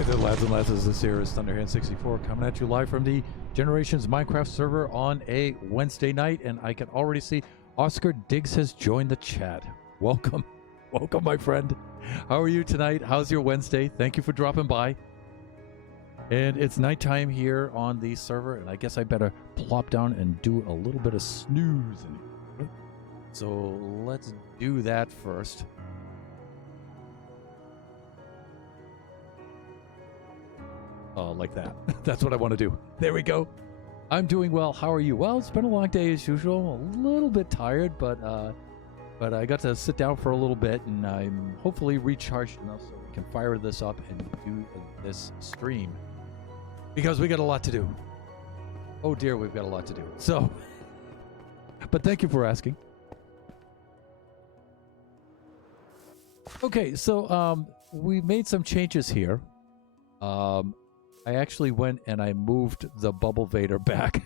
Hey there, lads and lasses. This here is Thunderhand64 coming at you live from the Generations Minecraft server on a Wednesday night, and I can already see Oscar Diggs has joined the chat. Welcome. Welcome, my friend. How are you tonight? How's your Wednesday? Thank you for dropping by. And it's nighttime here on the server, and I guess I better plop down and do a little bit of snoozing. So let's do that first. Like that. That's what I want to do. There we go. I'm doing well. How are you? Well, it's been a long day as usual. A little bit tired, but I got to sit down for a little bit, and I'm hopefully recharged enough so we can fire this up and do this stream. Because we got a lot to do. Oh dear, we've got a lot to do. So, but thank you for asking. Okay, so we made some changes here. I actually went and I moved the Bubble Vader back,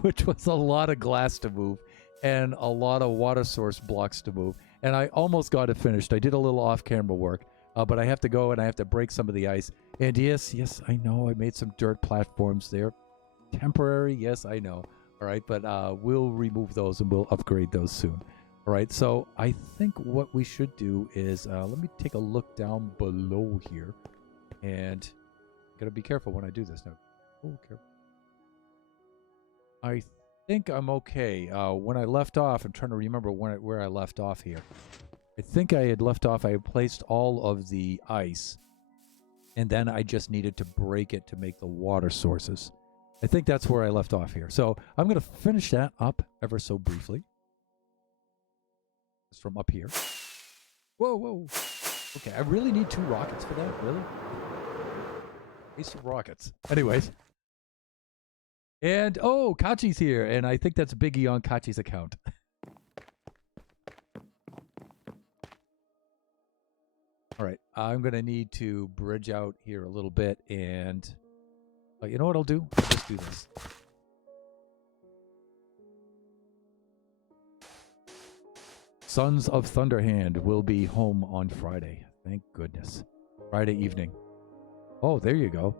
which was a lot of glass to move and a lot of water source blocks to move. And I almost got it finished. I did a little off-camera work, but I have to go and I have to break some of the ice. And yes, I know I made some dirt platforms there. Temporary, yes, I know. All right, but we'll remove those and we'll upgrade those soon. All right, so I think what we should do is, let me take a look down below here. And gotta be careful when I do this now. Oh, careful. I think I'm okay. When I left off, I'm trying to remember where I left off here. I think I had left off, I had placed all of the ice, and then I just needed to break it to make the water sources. I think that's where I left off here. So I'm gonna finish that up ever so briefly. It's from up here. Whoa. Okay, I really need 2 rockets for that, really? Waste of rockets. Anyways. And, oh, Kachi's here. And I think that's Biggie on Kachi's account. All right. I'm going to need to bridge out here a little bit. And you know what I'll do? I'll just do this. Sons of Thunderhand will be home on Friday. Thank goodness. Friday evening. Oh, there you go.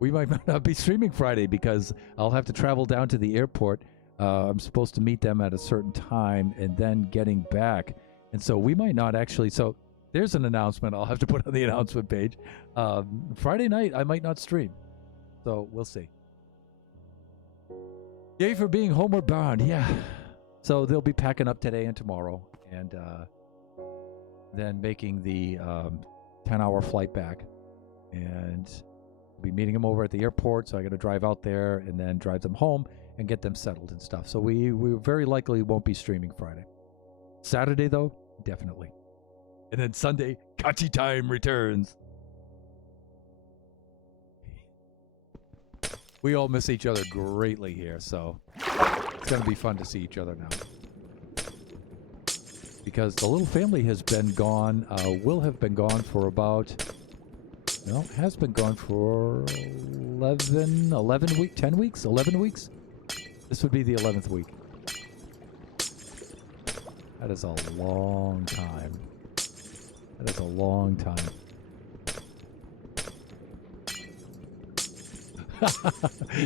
We might not be streaming Friday because I'll have to travel down to the airport. I'm supposed to meet them at a certain time and then getting back. And so we might not actually... So there's an announcement I'll have to put on the announcement page. Friday night, I might not stream. So we'll see. Yay for being homeward bound. Yeah. So they'll be packing up today and tomorrow. And... then making the 10-hour flight back, and we'll be meeting them over at the airport, so I got to drive out there and then drive them home and get them settled and stuff. So we very likely won't be streaming Friday. Saturday, though, definitely. And then Sunday, Kachi time returns. We all miss each other greatly here, so it's going to be fun to see each other now. Because the little family has been gone, will have been gone for about, well, has been gone for 11 weeks, 10 weeks, 11 weeks? This would be the 11th week. That is a long time. That is a long time.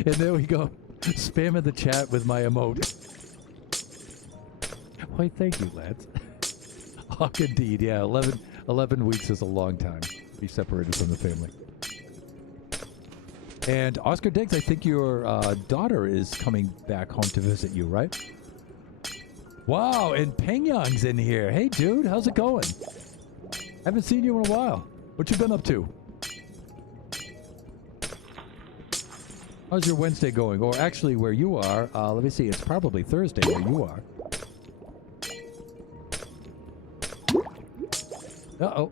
And there we go. Spamming the chat with my emote. Why, thank you, lads. Oh, indeed, yeah. 11 weeks is a long time to be separated from the family. And Oscar Diggs, I think your daughter is coming back home to visit you, right? Wow, and Pengyang's in here. Hey, dude, how's it going? Haven't seen you in a while. What you been up to? How's your Wednesday going? Or actually, where you are, let me see, it's probably Thursday where you are. Uh-oh.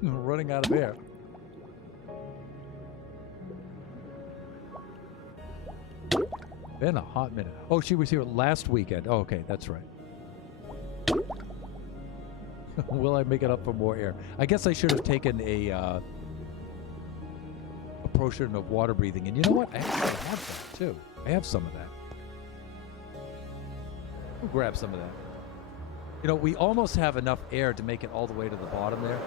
We're running out of air. Been a hot minute. Oh, she was here last weekend. Oh, okay, that's right. Will I make it up for more air? I guess I should have taken a potion of water breathing. And you know what? I actually have that, too. I have some of that. We'll grab some of that. You know, we almost have enough air to make it all the way to the bottom there.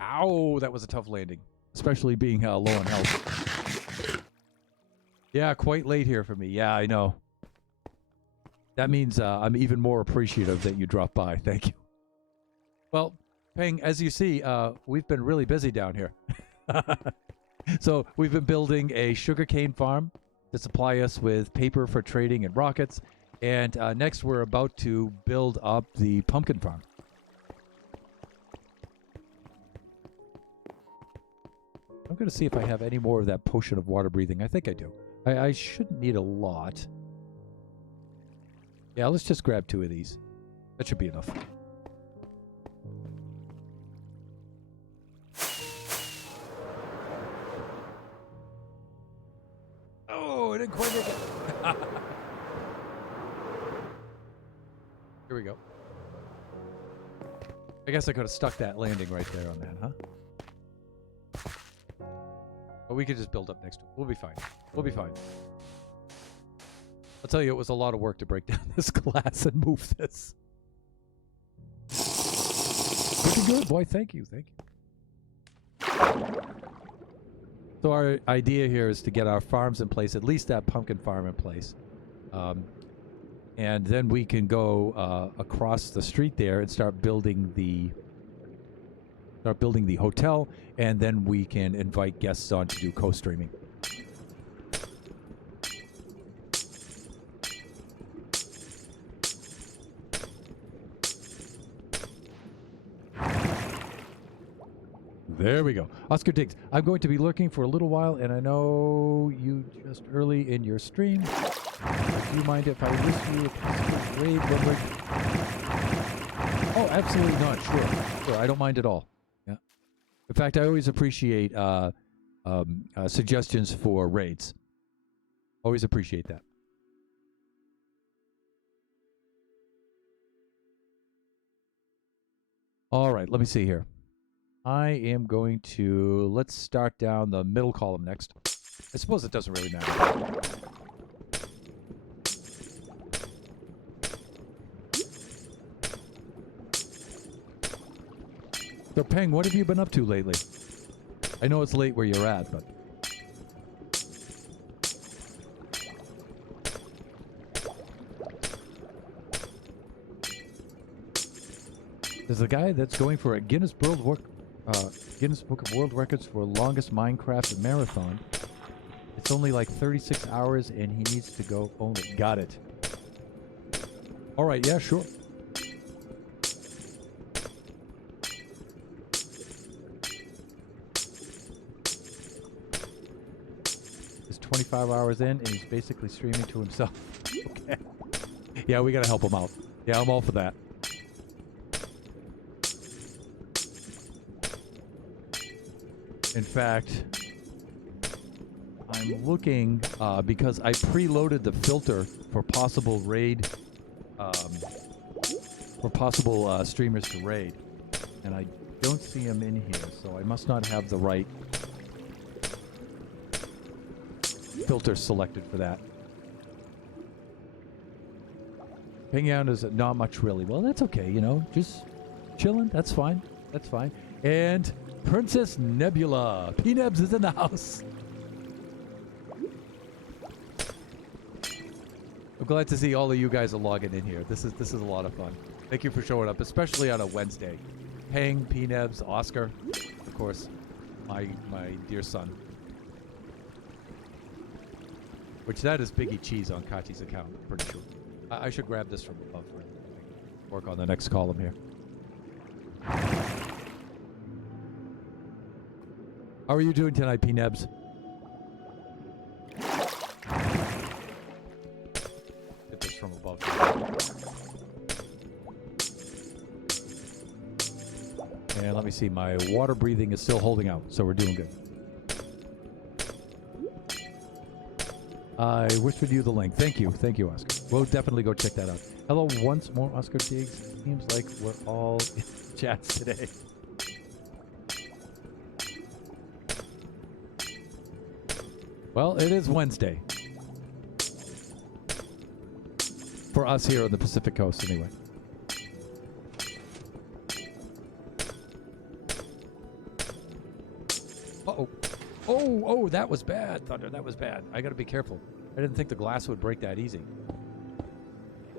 Ow, that was a tough landing, especially being low on health. Yeah, quite late here for me. Yeah, I know. That means I'm even more appreciative that you dropped by. Thank you. Well, Peng, as you see, we've been really busy down here. So we've been building a sugarcane farm to supply us with paper for trading and rockets. And next we're about to build up the pumpkin farm. I'm going to see if I have any more of that potion of water breathing. I think I do. I shouldn't need a lot. Yeah, let's just grab 2 of these. That should be enough. Oh, I didn't quite make it. Here we go. I guess I could have stuck that landing right there on that, huh? But we could just build up next to it. We'll be fine. We'll be fine. I'll tell you, it was a lot of work to break down this glass and move this. Looking good, boy. Thank you. Thank you. So our idea here is to get our farms in place, at least that pumpkin farm in place. And then we can go across the street there and start building the hotel, and then we can invite guests on to do co-streaming. There we go. Oscar Diggs, I'm going to be lurking for a little while, and I know you just early in your stream. Do you mind if I wish you a peaceful raid when we're... Oh, absolutely not. Sure. Sure, I don't mind at all. Yeah. In fact, I always appreciate suggestions for raids. Always appreciate that. All right, let me see here. I am going to... Let's start down the middle column next. I suppose it doesn't really matter. So, Peng, what have you been up to lately? I know it's late where you're at, but... There's a guy that's going for a Guinness Book of World Records for longest Minecraft marathon. It's only like 36 hours, and he needs to go only. Got it. All right, yeah, sure. It's 25 hours in, and he's basically streaming to himself. Okay. Yeah, we gotta help him out. Yeah, I'm all for that. In fact, I'm looking because I preloaded the filter for possible raid, for possible streamers to raid, and I don't see him in here, so I must not have the right filter selected for that. Hanging out is not much really. Well, that's okay, you know, just chilling. That's fine. That's fine. And Princess Nebula. P-Nebs is in the house. I'm glad to see all of you guys are logging in here. This is a lot of fun. Thank you for showing up, especially on a Wednesday. Peng, P-Nebs, Oscar, of course, my dear son. Which that is Biggie Cheese on Kachi's account, I'm pretty sure. I should grab this from above. Work on the next column here. How are you doing tonight, P-Nebs? Get this from above. And let me see, my water breathing is still holding out, so we're doing good. I whispered you the link. Thank you, Oscar. We'll definitely go check that out. Hello once more, Oscar Diggs. Seems like we're all in chats today. Well, it is Wednesday. For us here on the Pacific Coast, anyway. Oh, that was bad, Thunder. That was bad. I got to be careful. I didn't think the glass would break that easy.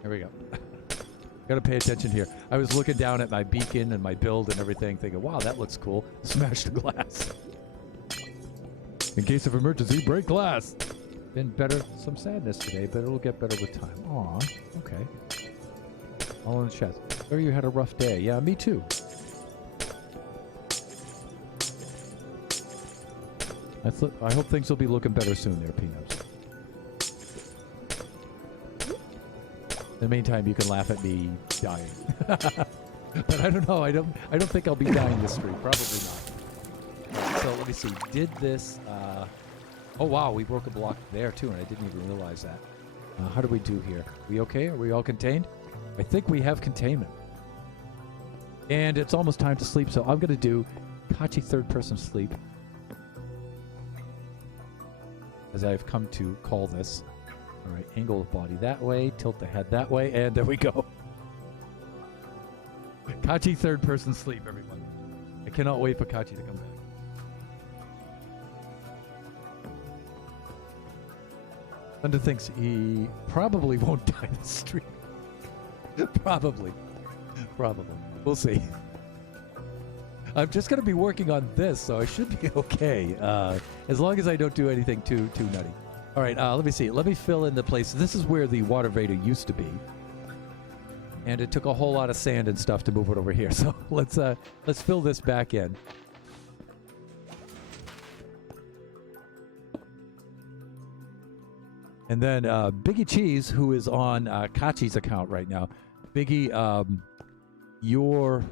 There we go. Got to pay attention here. I was looking down at my beacon and my build and everything, thinking, wow, that looks cool. Smash the glass. In case of emergency, break glass. Been better. Some sadness today, but it'll get better with time. Aw, okay. All in the chest. Or you had a rough day. Yeah, me too. I hope things will be looking better soon there, Peanuts. In the meantime, you can laugh at me dying. But I don't know. I don't think I'll be dying this stream. Probably not. Right, so let me see. Did this... oh, wow. We broke a block there, too, and I didn't even realize that. How do we do here? We okay? Are we all contained? I think we have containment. And it's almost time to sleep, so I'm going to do Kachi third-person sleep, as I've come to call this. All right, angle the body that way, tilt the head that way, and there we go. Kachi third-person sleep, everyone. I cannot wait for Kachi to come back. Thunder thinks he probably won't die this stream. Probably. We'll see. I'm just going to be working on this, so I should be okay. As long as I don't do anything too nutty. All right, let me see. Let me fill in the place. This is where the water vader used to be. And it took a whole lot of sand and stuff to move it over here. So let's fill this back in. And then Biggie Cheese, who is on Kachi's account right now. Biggie, your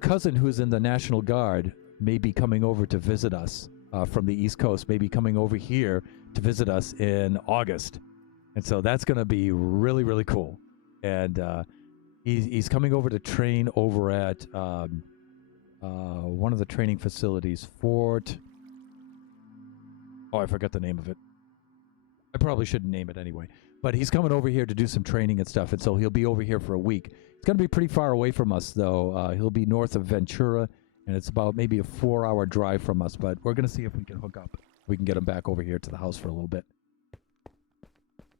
cousin who's in the National Guard may be coming over to visit us from the East Coast, may be coming over here to visit us in August. And so that's going to be really, really cool. And he's coming over to train over at one of the training facilities, Fort... Oh, I forgot the name of it. I probably shouldn't name it anyway. But he's coming over here to do some training and stuff, and so he'll be over here for a week. It's going to be pretty far away from us, though. He'll be north of Ventura, and it's about maybe a 4-hour drive from us, but we're going to see if we can hook up. We can get him back over here to the house for a little bit.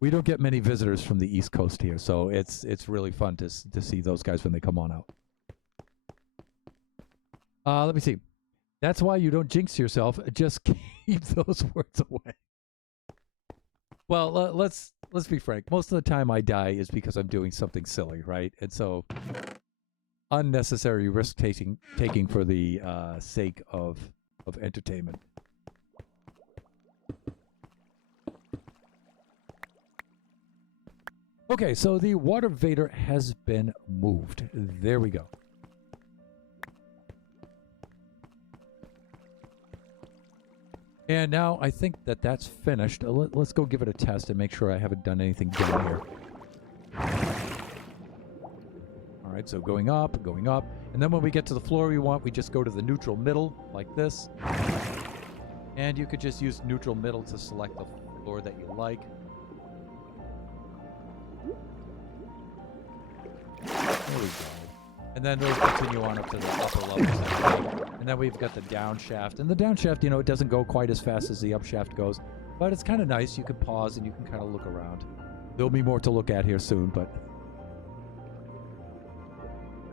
We don't get many visitors from the East Coast here, so it's really fun to see those guys when they come on out. Let me see. That's why you don't jinx yourself. Just keep those words away. Well, let's be frank. Most of the time I die is because I'm doing something silly, right? And so unnecessary risk taking for the sake of entertainment. Okay, so the water vader has been moved. There we go. And now I think that's finished. Let's go give it a test and make sure I haven't done anything down here. All right, so going up. And then when we get to the floor we want, we just go to the neutral middle, like this. And you could just use neutral middle to select the floor that you like. There we go. And then those continue on up to the upper levels. And then we've got the down shaft. And the down shaft, you know, it doesn't go quite as fast as the up shaft goes. But it's kind of nice. You can pause and you can kind of look around. There'll be more to look at here soon, but...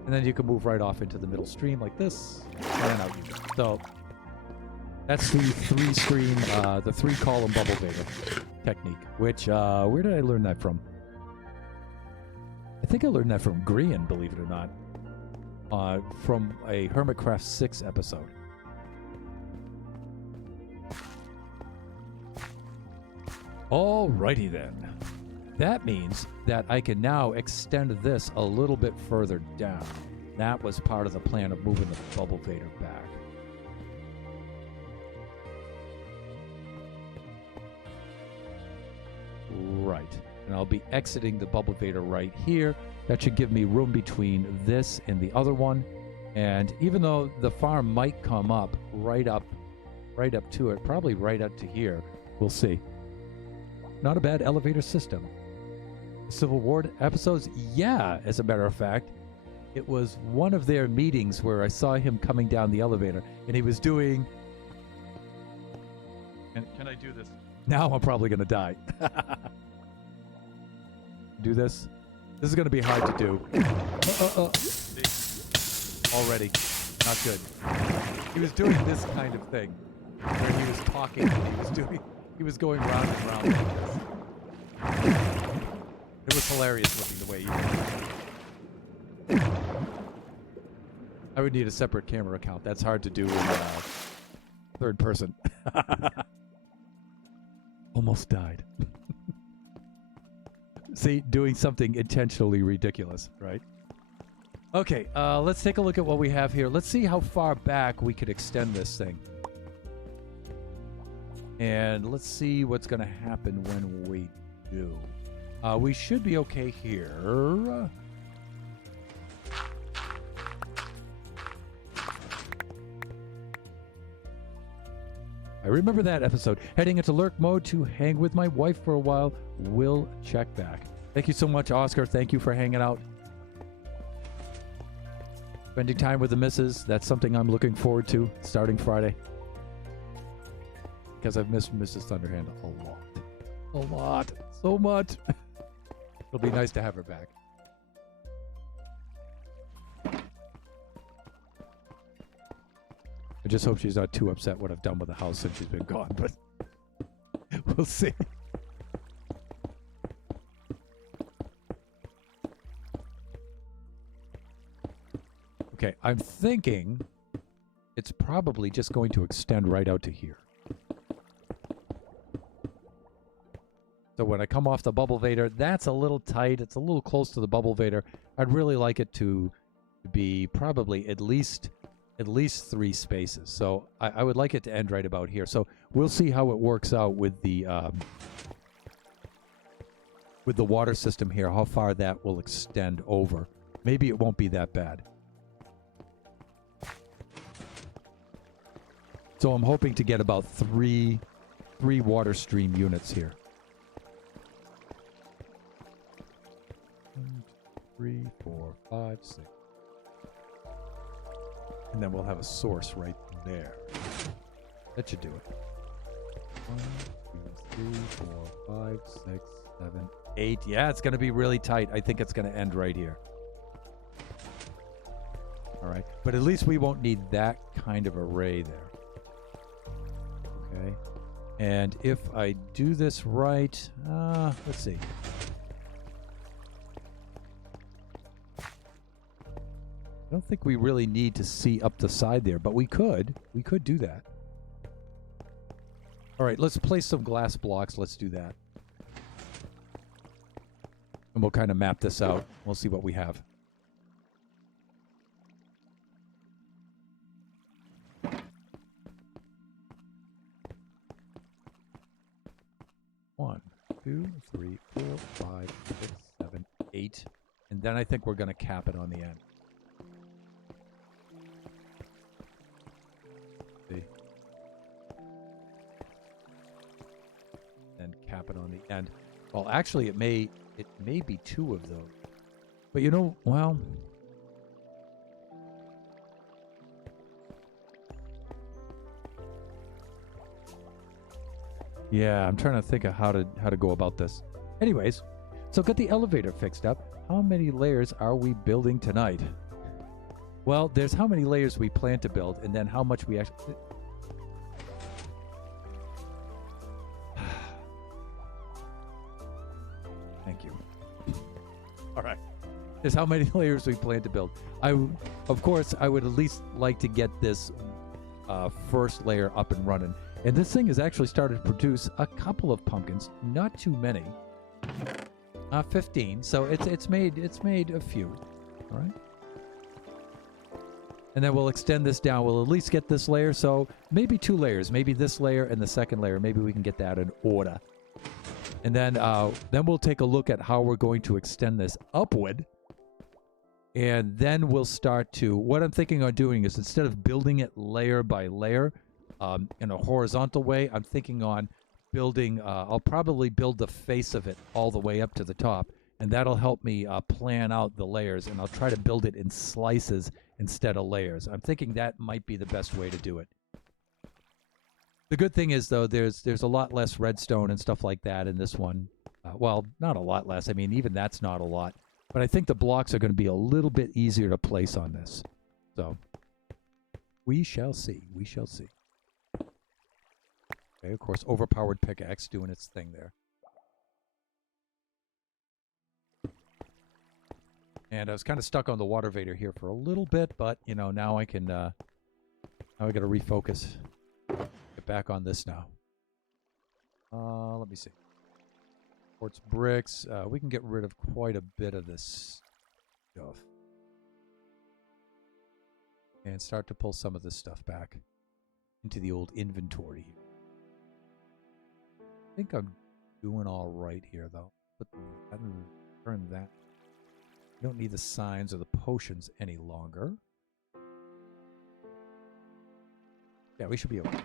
And then you can move right off into the middle stream like this. And out you go. So, that's the the 3-column bubble vader technique. Which, where did I learn that from? I think I learned that from Grian, believe it or not. From a Hermitcraft 6 episode. Alrighty then. That means that I can now extend this a little bit further down. That was part of the plan of moving the bubble vader back. Right. And I'll be exiting the bubble vader right here. That should give me room between this and the other one. And even though the farm might come up right up to it, probably right up to here, we'll see. Not a bad elevator system. Civil War episodes? Yeah, as a matter of fact. It was one of their meetings where I saw him coming down the elevator, and he was doing... Can I do this? Now I'm probably going to die. Do this? This is going to be hard to do. Already. Not good. He was doing this kind of thing, where he was talking, and he was going round and round like this. It was hilarious looking the way he did it. I would need a separate camera account. That's hard to do in third person. Almost died. See, doing something intentionally ridiculous, right? Okay, let's take a look at what we have here. Let's see how far back we could extend this thing. And let's see what's going to happen when we do. We should be okay here. I remember that episode. Heading into lurk mode to hang with my wife for a while. We'll check back. Thank you so much, Oscar. Thank you for hanging out. Spending time with the missus. That's something I'm looking forward to starting Friday. Because I've missed Mrs. Thunderhand a lot. A lot. So much. It'll be nice to have her back. I just hope she's not too upset what I've done with the house since she's been gone, but we'll see. Okay, I'm thinking it's probably just going to extend right out to here. So when I come off the Bubble Vader, that's a little tight. It's a little close to the Bubble Vader. I'd really like it to be probably at least 3 spaces. So I would like it to end right about here. So we'll see how it works out with the water system here, how far that will extend over. Maybe it won't be that bad. So I'm hoping to get about three water stream units here. 1, 2, 3, 4, 5, 6. And then we'll have a source right there. That should do it. 1, 2, 3, 4, 5, 6, 7, 8. Yeah, it's going to be really tight. I think it's going to end right here. All right. But at least we won't need that kind of array there. Okay. And if I do this right, let's see. I don't think we really need to see up the side there, but we could. We could do that. All right, let's place some glass blocks. Let's do that. And we'll kind of map this out. We'll see what we have. One, 2, 3, 4, 5, 6, 7, 8. And then I think we're going to cap it on the end. And cap it on the end. Well, actually, it may be 2 of those. But you know, well, yeah, I'm trying to think of how to go about this. Anyways, so get the elevator fixed up. How many layers are we building tonight? Well, there's how many layers we plan to build, and then how much we actually. Thank you. All right. There's how many layers we plan to build. Of course, I would at least like to get this first layer up and running. And this thing has actually started to produce a couple of pumpkins, not too many. 15. So it's made a few. All right. And then we'll extend this down. We'll at least get this layer. So maybe 2 layers. Maybe this layer and the second layer. Maybe we can get that in order. And then we'll take a look at how we're going to extend this upward. And then we'll start to, what I'm thinking on doing is instead of building it layer by layer in a horizontal way, I'm thinking on building, I'll probably build the face of it all the way up to the top. And that'll help me plan out the layers, and I'll try to build it in slices instead of layers. I'm thinking that might be the best way to do it. The good thing is, though, there's a lot less redstone and stuff like that in this one. Well, not a lot less. I mean, even that's not a lot. But I think the blocks are going to be a little bit easier to place on this. So, we shall see. We shall see. Okay, of course, overpowered pickaxe doing its thing there. And I was kind of stuck on the water vader here for a little bit, but, you know, now I can, now I got to refocus. Get back on this now. Let me see. Quartz bricks. We can get rid of quite a bit of this stuff. And start to pull some of this stuff back into the old inventory here. I think I'm doing all right here, though. But I don't turn that. We don't need the signs or the potions any longer. Yeah, we should be okay.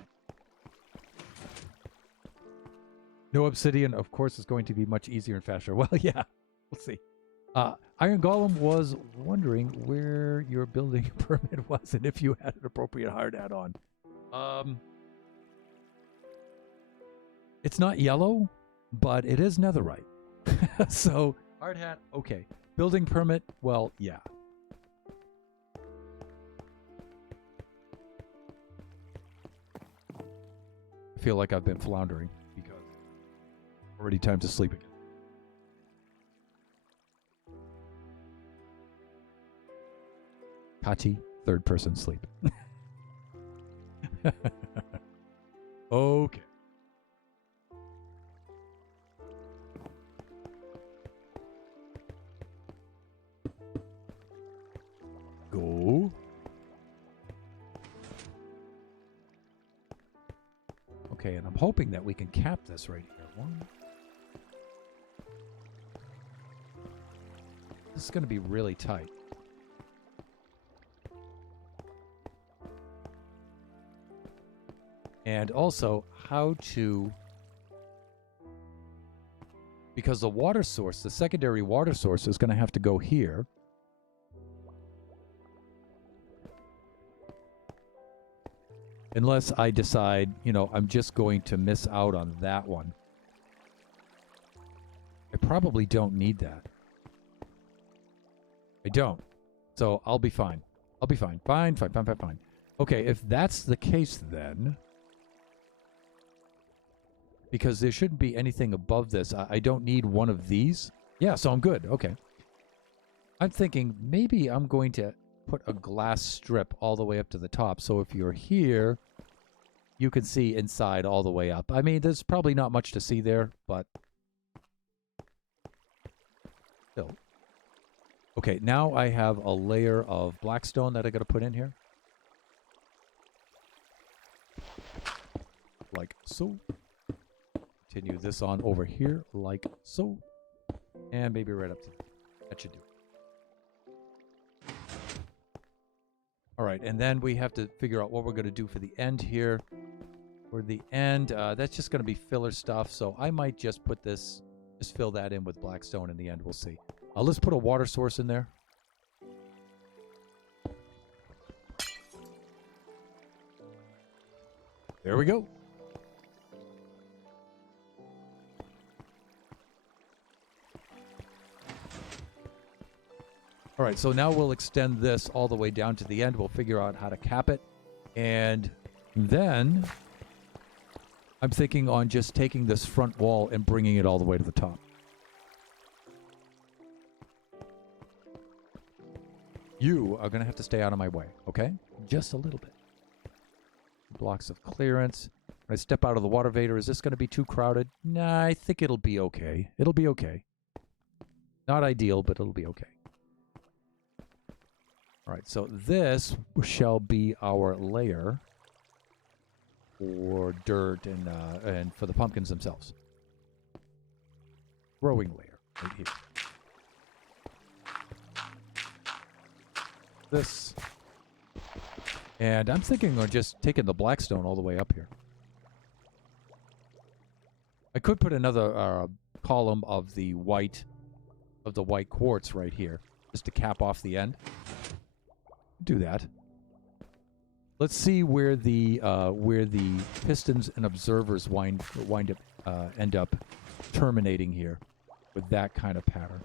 No obsidian, of course, is going to be much easier and faster. Well, yeah, we'll see. Iron Golem was wondering where your building permit was and if you had an appropriate hard hat on. It's not yellow, but it is netherite. So, hard hat, okay. Building permit, well, yeah. I feel like I've been floundering because already time to sleep again. Kachi, third person sleep. Okay. Go. Okay, and I'm hoping that we can cap this right here. One. This is going to be really tight. And also, how to... Because the water source, the secondary water source is going to have to go here. Unless I decide, you know, I'm just going to miss out on that one. I probably don't need that. I don't. So I'll be fine. I'll be fine. Fine. Okay, if that's the case then... Because there shouldn't be anything above this. I don't need one of these. Yeah, so I'm good. Okay. I'm thinking maybe I'm going to put a glass strip all the way up to the top. So if you're here, you can see inside all the way up. I mean, there's probably not much to see there, but still. Okay, now I have a layer of blackstone that I got to put in here. Like so. Continue this on over here, like so. And maybe right up to there. That should do it. Alright, and then we have to figure out what we're going to do for the end here. For the end, that's just going to be filler stuff, so I might just put this, just fill that in with blackstone in the end, we'll see. Let's put a water source in there. There we go. All right, so now we'll extend this all the way down to the end. We'll figure out how to cap it. And then I'm thinking on just taking this front wall and bringing it all the way to the top. You are going to have to stay out of my way, okay? Just a little bit. Blocks of clearance. When I step out of the water vader, is this going to be too crowded? Nah, I think it'll be okay. It'll be okay. Not ideal, but it'll be okay. All right, so this shall be our layer for dirt and for the pumpkins themselves. Growing layer right here. This. And I'm thinking of just taking the blackstone all the way up here. I could put another column of the white of the white quartz right here, just to cap off the end. Do that. Let's see where the pistons and observers end up terminating here with that kind of pattern.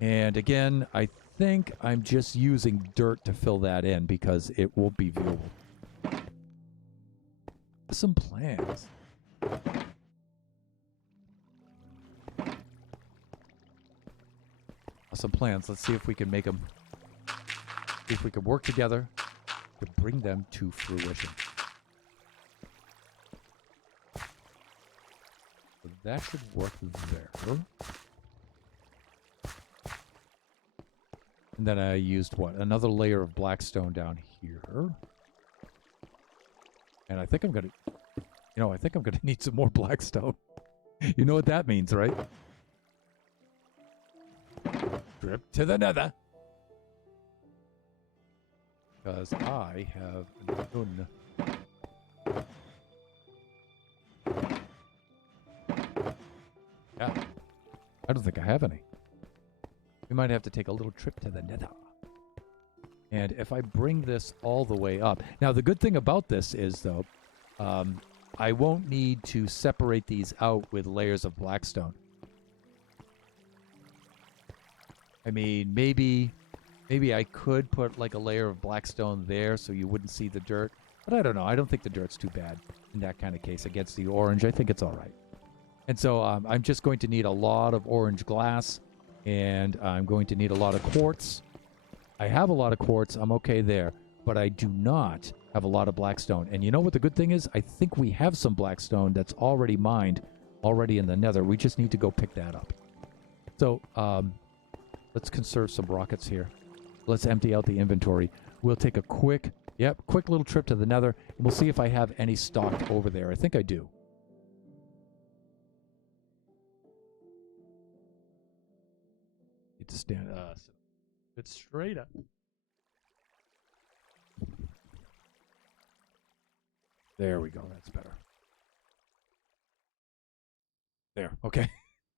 And again, I think I'm just using dirt to fill that in because it won't be viewable. Some plans. Some plans. Let's see if we can make them. See if we can work together to bring them to fruition. So that should work there. And then I used what? Another layer of blackstone down here. And I think I'm gonna, I think I'm gonna need some more blackstone. You know what that means, right? Trip to the nether. Because I have none. Yeah. I don't think I have any. We might have to take a little trip to the nether. And if I bring this all the way up... Now, the good thing about this is, though, I won't need to separate these out with layers of blackstone. I mean, maybe I could put like a layer of blackstone there so you wouldn't see the dirt. But I don't know. I don't think the dirt's too bad in that kind of case. Against the orange, I think it's all right. And so I'm just going to need a lot of orange glass. And I'm going to need a lot of quartz. I have a lot of quartz. I'm okay there. But I do not have a lot of blackstone. And you know what the good thing is? I think we have some blackstone that's already mined, already in the nether. We just need to go pick that up. So, let's conserve some rockets here. Let's empty out the inventory. We'll take a quick little trip to the nether. And we'll see if I have any stocked over there. I think I do. Need to stand sit straight up. There we go. That's better. There. Okay.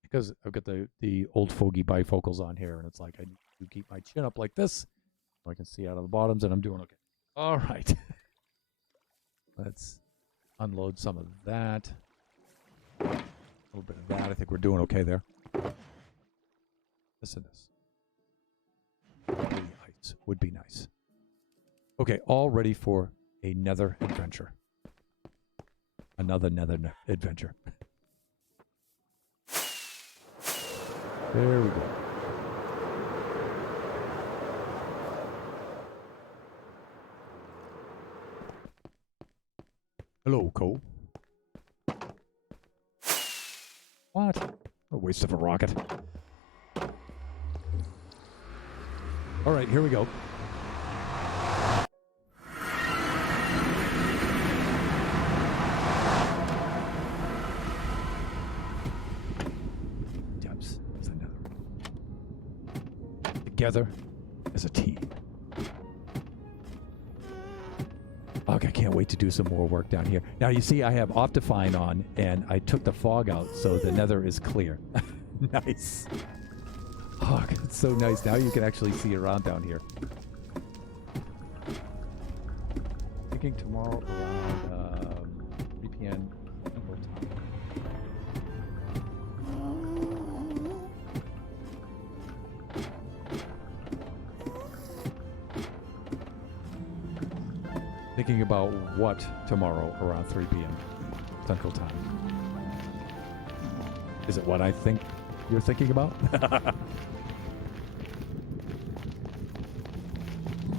Because I've got the old fogey bifocals on here, and it's like I need to keep my chin up like this so I can see out of the bottoms, and I'm doing okay. All right. Let's unload some of that. A little bit of that. I think we're doing okay there. This and this. Ice would be nice. Okay, all ready for a nether adventure. Another nether adventure. There we go. Hello, Cole. What? A waste of a rocket. All right, here we go. Depths is another. Together as a team. Okay, I can't wait to do some more work down here. Now, you see, I have Optifine on, and I took the fog out, so the nether is clear. Nice. Oh, it's so nice. Now you can actually see around down here. Thinking tomorrow around 3 p.m. Central Time. Thinking about what tomorrow around 3 p.m. Central Time? Is it what I think you're thinking about?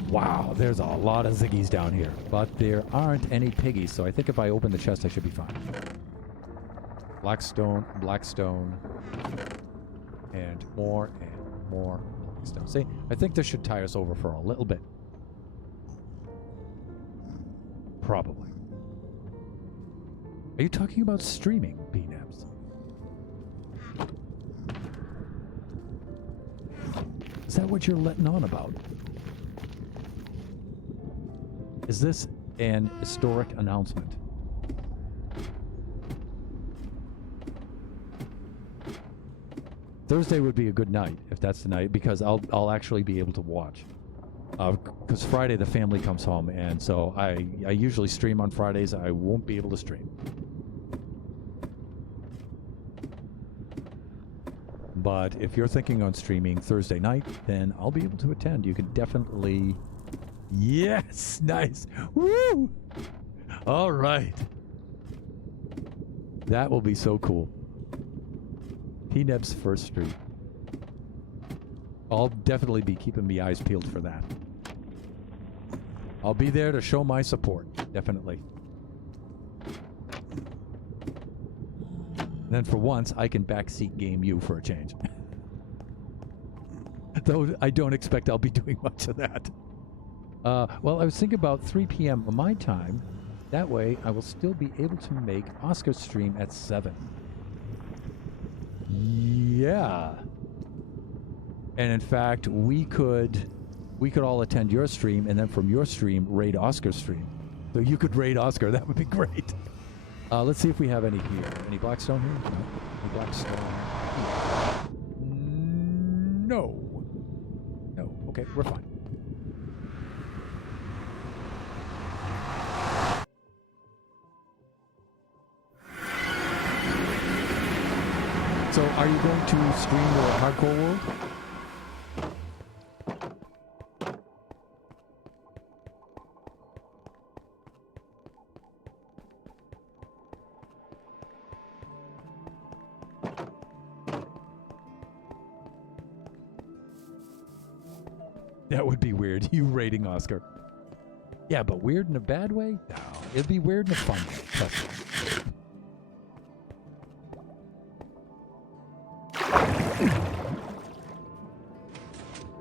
Wow, there's a lot of Ziggies down here, but there aren't any piggies, so I think if I open the chest, I should be fine. Blackstone, and more blackstone. See, I think this should tie us over for a little bit. Probably. Are you talking about streaming, BNabs? Is that what you're letting on about? Is this an historic announcement? Thursday would be a good night if that's the night, because I'll actually be able to watch. Because Friday the family comes home, and so I usually stream on Fridays. I won't be able to stream. But if you're thinking on streaming Thursday night, then I'll be able to attend. You can definitely... Yes! Nice! Woo! All right. That will be so cool. PNeb's first stream. I'll definitely be keeping my eyes peeled for that. I'll be there to show my support. Definitely. Then for once, I can backseat game you for a change. Though I don't expect I'll be doing much of that. Well, I was thinking about 3 p.m. my time. That way, I will still be able to make Oscar's stream at 7. Yeah. And in fact, we could all attend your stream, and then from your stream, raid Oscar's stream. So you could raid Oscar. That would be great. Let's see if we have any here. Any Blackstone here? No. Any Blackstone here? No. No. Okay, we're fine. So, are you going to stream the Hardcore World? That would be weird. You raiding Oscar. Yeah, but weird in a bad way? No. It'd be weird in a fun way. Trust me.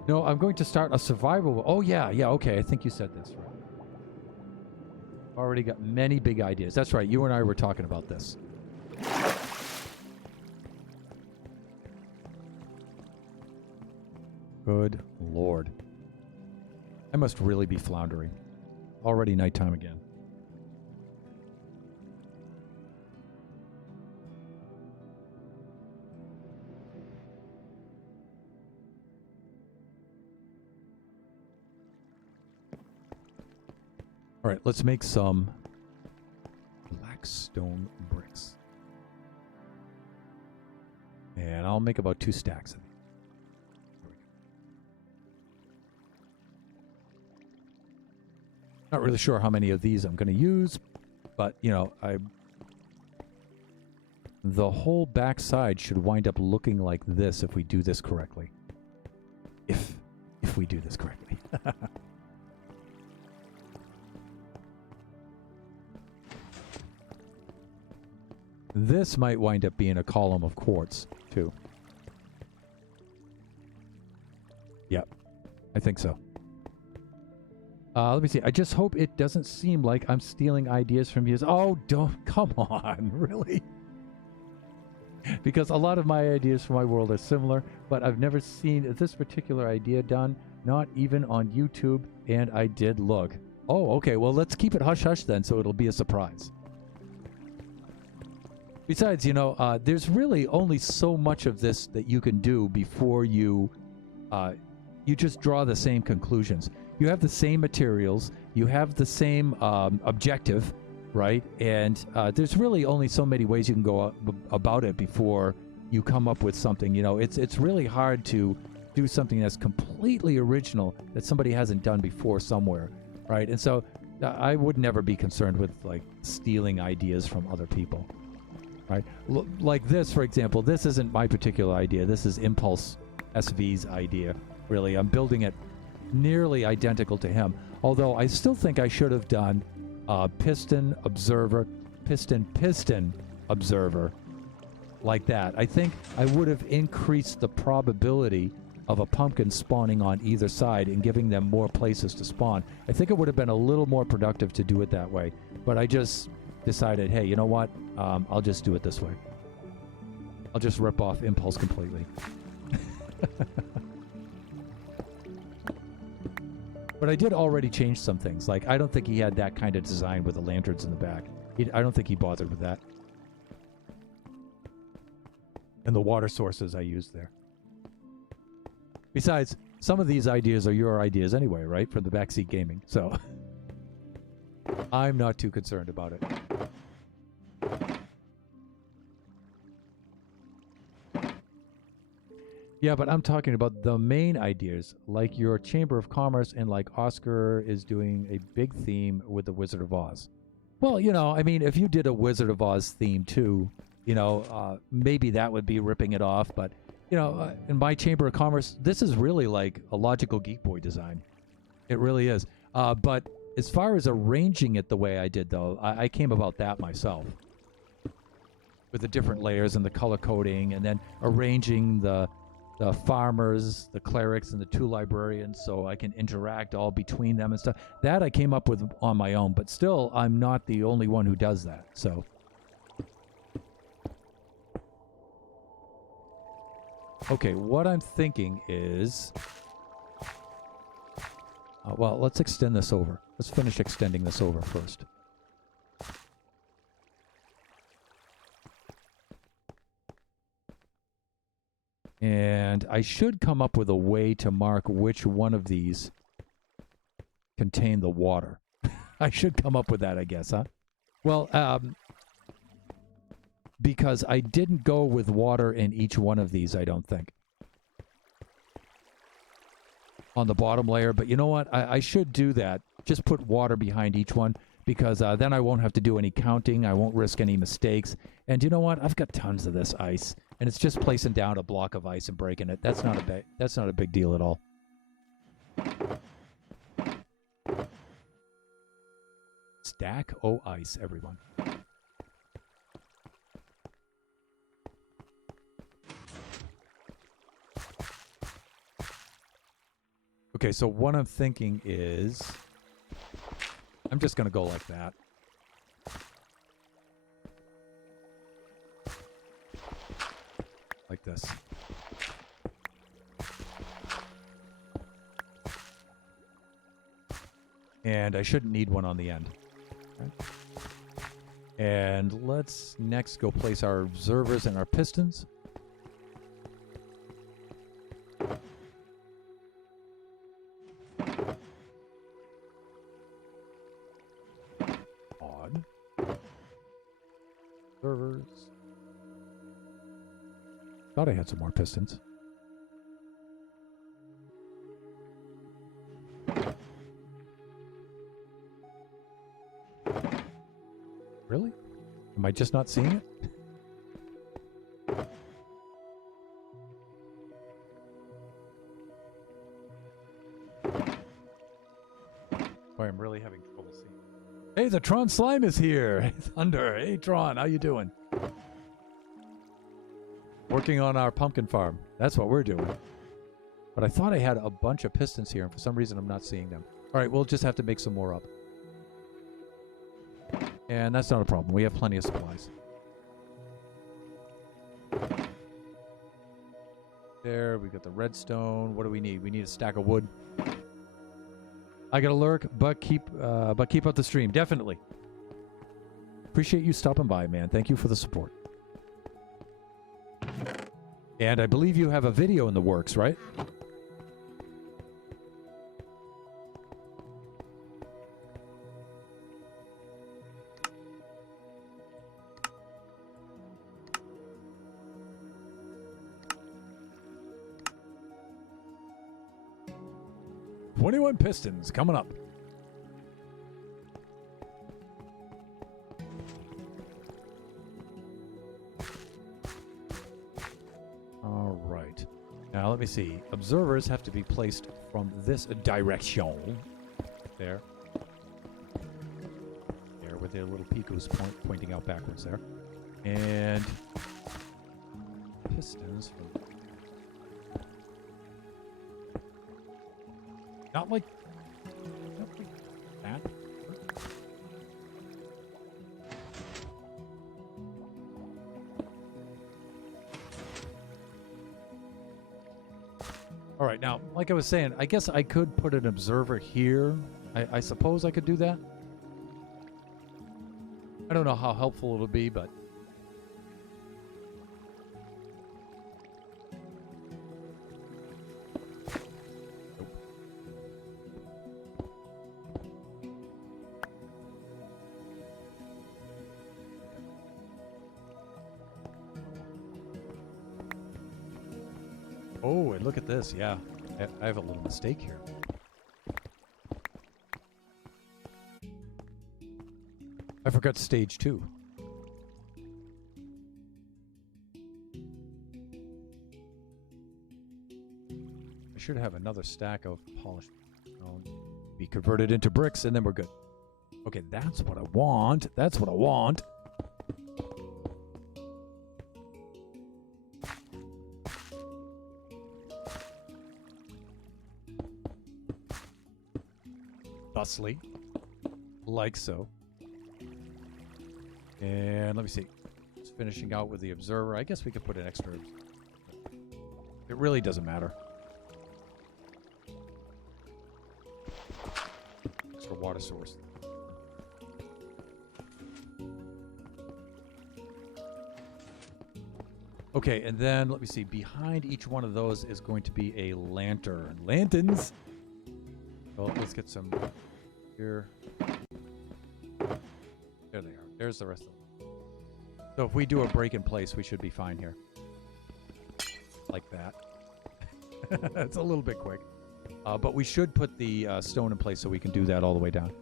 No, I'm going to start a survival. Oh, yeah, okay. I think you said this, right? Already got many big ideas. That's right. You and I were talking about this. Good Lord. I must really be floundering. Already nighttime again. All right, let's make some Blackstone bricks. And I'll make about 2 stacks of these. Not really sure how many of these I'm going to use, but, you know, the whole backside should wind up looking like this if we do this correctly. If we do this correctly. This might wind up being a column of quartz, too. Yep, I think so. Let me see. I just hope it doesn't seem like I'm stealing ideas from you. Oh, don't. Come on. Really? Because a lot of my ideas for my world are similar, but I've never seen this particular idea done, not even on YouTube, and I did look. Oh, okay. Well, let's keep it hush-hush then, so it'll be a surprise. Besides, you know, there's really only so much of this that you can do before you just draw the same conclusions. You have the same materials, you have the same objective, right? And there's really only so many ways you can go about it before you come up with something. You know, it's really hard to do something that's completely original that somebody hasn't done before somewhere, right? And so I would never be concerned with like stealing ideas from other people, right? Like this, for example, this isn't my particular idea. This is Impulse SV's idea, really. I'm building it nearly identical to him, although I still think I should have done piston observer, piston observer, like that. I think I would have increased the probability of a pumpkin spawning on either side and giving them more places to spawn. I think it would have been a little more productive to do it that way, but I just decided, hey, you know what? I'll just do it this way. I'll just rip off Impulse completely. But I did already change some things. Like, I don't think he had that kind of design with the lanterns in the back. I don't think he bothered with that. And the water sources I used there. Besides, some of these ideas are your ideas anyway, right? From the backseat gaming. So I'm not too concerned about it. Yeah, but I'm talking about the main ideas, like your Chamber of Commerce and like Oscar is doing a big theme with the Wizard of Oz. Well, you know, I mean, if you did a Wizard of Oz theme too, you know, maybe that would be ripping it off. But, you know, in my Chamber of Commerce, this is really like a logical Geek Boy design. It really is. But as far as arranging it the way I did, though, I came about that myself. With the different layers and the color coding, and then arranging the farmers, the clerics, and the two librarians, so I can interact all between them and stuff. That I came up with on my own, but still, I'm not the only one who does that, so. Okay, what I'm thinking is... well, let's extend this over. Let's finish extending this over first. And I should come up with a way to mark which one of these contain the water. I should come up with that, I guess, huh? Well, because I didn't go with water in each one of these, I don't think. On the bottom layer, but you know what? I should do that. Just put water behind each one, because then I won't have to do any counting. I won't risk any mistakes. And you know what? I've got tons of this ice. And it's just placing down a block of ice and breaking it. That's not a big deal at all. Stack o ice, everyone. Okay, so what I'm thinking is I'm just going to go like that. Like this. And I shouldn't need one on the end. Okay. And let's next go place our observers and our pistons. Odd. Observers. Thought I had some more pistons. Really? Am I just not seeing it? Boy, I'm really having trouble seeing. Hey, the Tron Slime is here! Hey, Thunder! Hey, Tron, how you doing? Working on our pumpkin farm. That's what we're doing. But I thought I had a bunch of pistons here, and for some reason I'm not seeing them. Alright, we'll just have to make some more up. And that's not a problem. We have plenty of supplies. There, we got the redstone. What do we need? We need a stack of wood. I gotta lurk, but keep up the stream. Definitely. Appreciate you stopping by, man. Thank you for the support. And I believe you have a video in the works, right? Pistons coming up. All right. Now let me see. Observers have to be placed from this direction. There. There with their little picos pointing out backwards there. And pistons from... Not like that. All right, now, like I was saying, I guess I could put an observer here. I suppose I could do that. I don't know how helpful it'll be, but... Oh, and look at this. Yeah, I have a little mistake here. I forgot stage 2. I should have another stack of polished stone. Be converted into bricks, and then we're good. Okay, that's what I want. That's what I want. Thusly. Like so. And let me see. Just finishing out with the observer. I guess we could put an extra. It really doesn't matter. Extra water source. Okay, and then let me see. Behind each one of those is going to be a lantern. Lanterns! Well, let's get some here. There they are. There's the rest of them. So if we do a break in place, we should be fine here. Like that. It's a little bit quick. But we should put the stone in place so we can do that all the way down.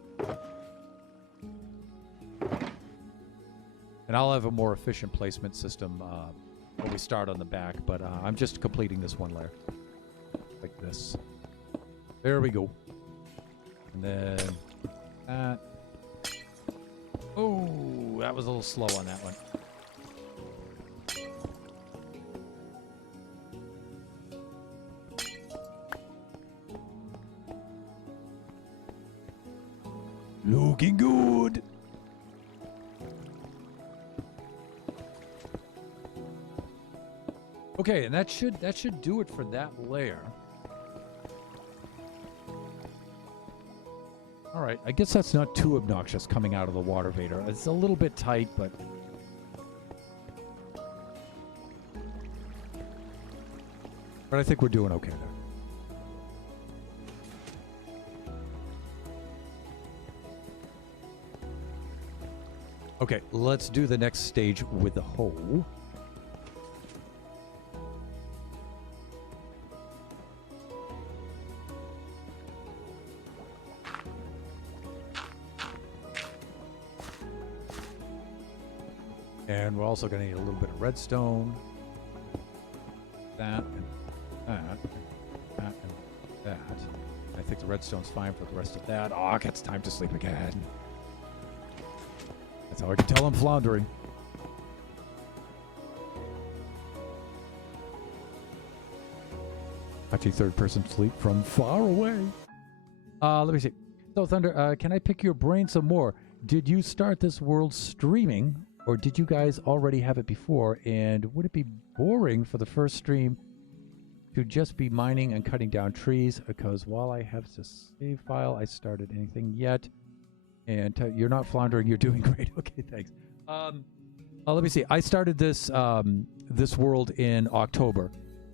And I'll have a more efficient placement system when we start on the back, but I'm just completing this one layer. Like this. There we go. And then that. Oh, that was a little slow on that one. Looking good. Okay, and that should do it for that layer. All right, I guess that's not too obnoxious coming out of the water vader. It's a little bit tight, but I think we're doing okay there. Okay, let's do the next stage with the hoe. And we're also going to need a little bit of redstone. That and that. That and that. I think the redstone's fine for the rest of that. Oh, it's time to sleep again. That's how I can tell I'm floundering. Watching third-person sleep from far away. Let me see. So, Thunder, can I pick your brain some more? Did you start this world streaming, or did you guys already have it before? And would it be boring for the first stream to just be mining and cutting down trees? Because while I have this save file, I started anything yet. And you're not floundering. You're doing great. Okay, thanks. Let me see. I started this this world in October,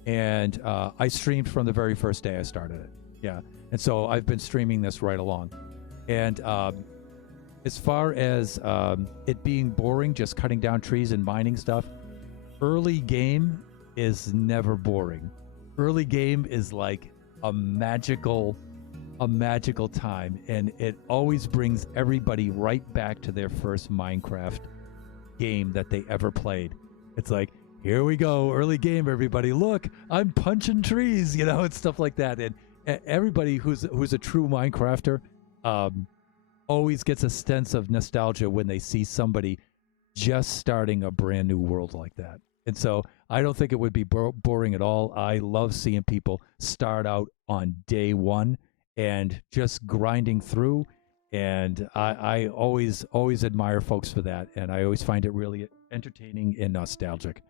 and I streamed from the very first day I started it. Yeah, and so I've been streaming this right along. And as far as it being boring, just cutting down trees and mining stuff, early game is never boring. Early game is like a magical time, and it always brings everybody right back to their first Minecraft game that they ever played. It's like, here we go, early game, everybody. Look, I'm punching trees, you know, and stuff like that. And everybody who's a true Minecrafter always gets a sense of nostalgia when they see somebody just starting a brand new world like that. And so I don't think it would be boring at all. I love seeing people start out on day one and just grinding through. And I always admire folks for that. And I always find it really entertaining and nostalgic.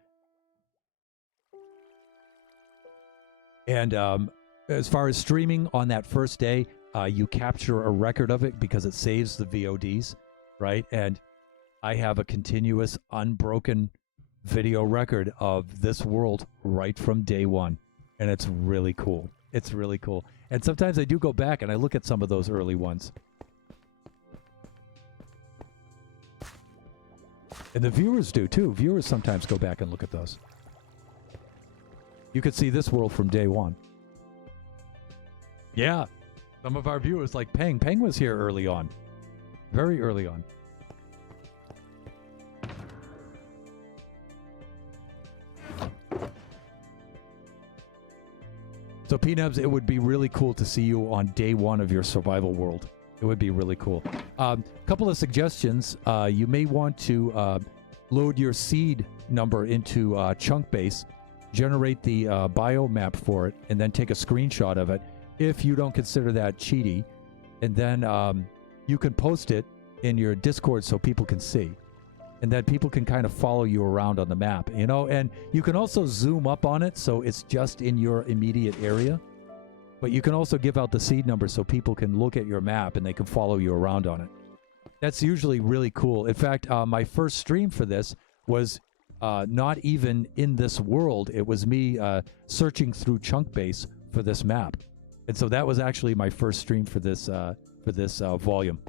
And as far as streaming on that first day, you capture a record of it because it saves the VODs, right? And I have a continuous, unbroken video record of this world right from day one. And it's really cool. It's really cool. And sometimes I do go back and I look at some of those early ones. And the viewers do too. Viewers sometimes go back and look at those. You could see this world from day one. Yeah. Some of our viewers like Peng. Peng was here early on. Very early on. So PNebs, it would be really cool to see you on day one of your survival world. It would be really cool. Couple of suggestions. You may want to load your seed number into Chunkbase, generate the biomap for it, and then take a screenshot of it if you don't consider that cheaty. And then you can post it in your Discord so people can see. And then people can kind of follow you around on the map, you know? And you can also zoom up on it so it's just in your immediate area. But you can also give out the seed number so people can look at your map and they can follow you around on it. That's usually really cool. In fact, my first stream for this was not even in this world. It was me searching through Chunkbase for this map. And so that was actually my first stream for this volume.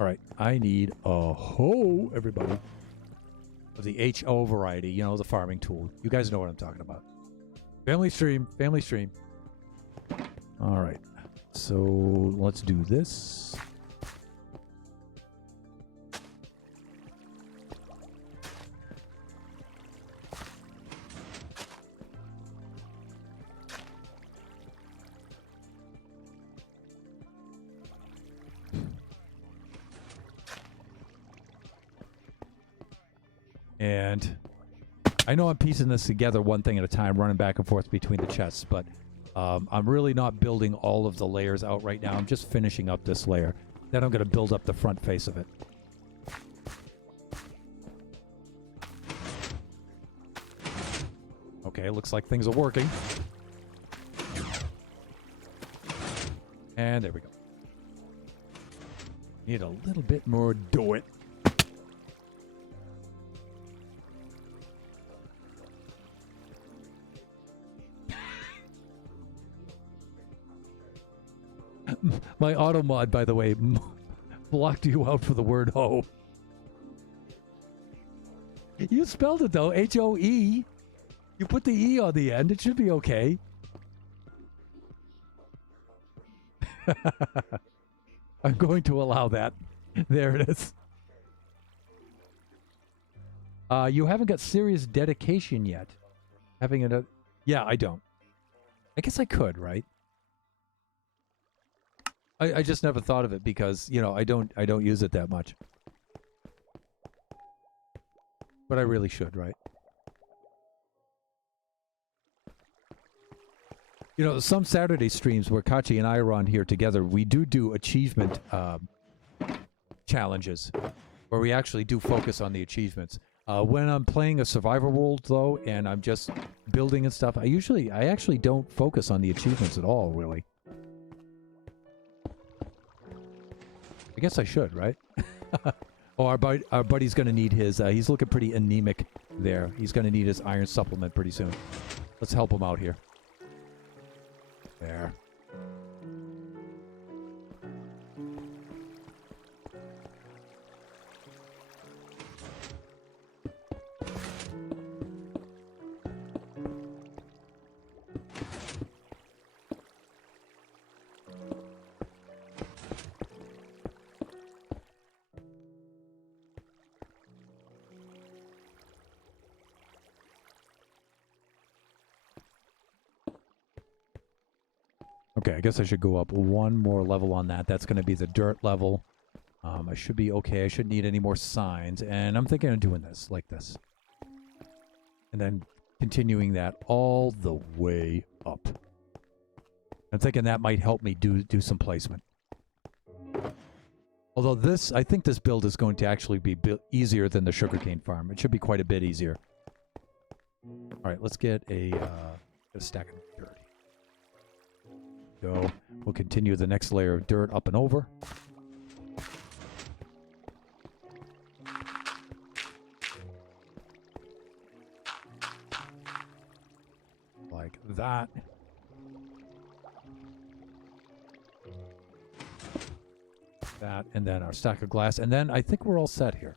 All right, I need a hoe, everybody, of the HO variety, you know, the farming tool. You guys know what I'm talking about. Family stream, family stream. All right, so let's do this. And I know I'm piecing this together one thing at a time, running back and forth between the chests, but I'm really not building all of the layers out right now. I'm just finishing up this layer. Then I'm going to build up the front face of it. Okay, looks like things are working. And there we go. Need a little bit more do it. My auto mod, by the way, blocked you out for the word hoe. You spelled it, though. H-O-E. You put the E on the end. It should be okay. I'm going to allow that. There it is. You haven't got serious dedication yet. Having a... Yeah, I don't. I guess I could, right? I just never thought of it because, you know, I don't use it that much. But I really should, right? You know, some Saturday streams where Kachi and I are on here together, we do achievement challenges where we actually do focus on the achievements. When I'm playing a survivor world, though, and I'm just building and stuff, I actually don't focus on the achievements at all, really. I guess I should, right? Oh, our buddy's going to need his... he's looking pretty anemic there. He's going to need his iron supplement pretty soon. Let's help him out here. There. Okay, I guess I should go up one more level on that. That's going to be the dirt level. I should be okay. I shouldn't need any more signs. And I'm thinking of doing this, like this. And then continuing that all the way up. I'm thinking that might help me do some placement. Although this, I think this build is going to actually be easier than the sugarcane farm. It should be quite a bit easier. All right, let's get a stack of dirt. Go. We'll continue the next layer of dirt up and over. Like that. That, and then our stack of glass, and then I think we're all set here.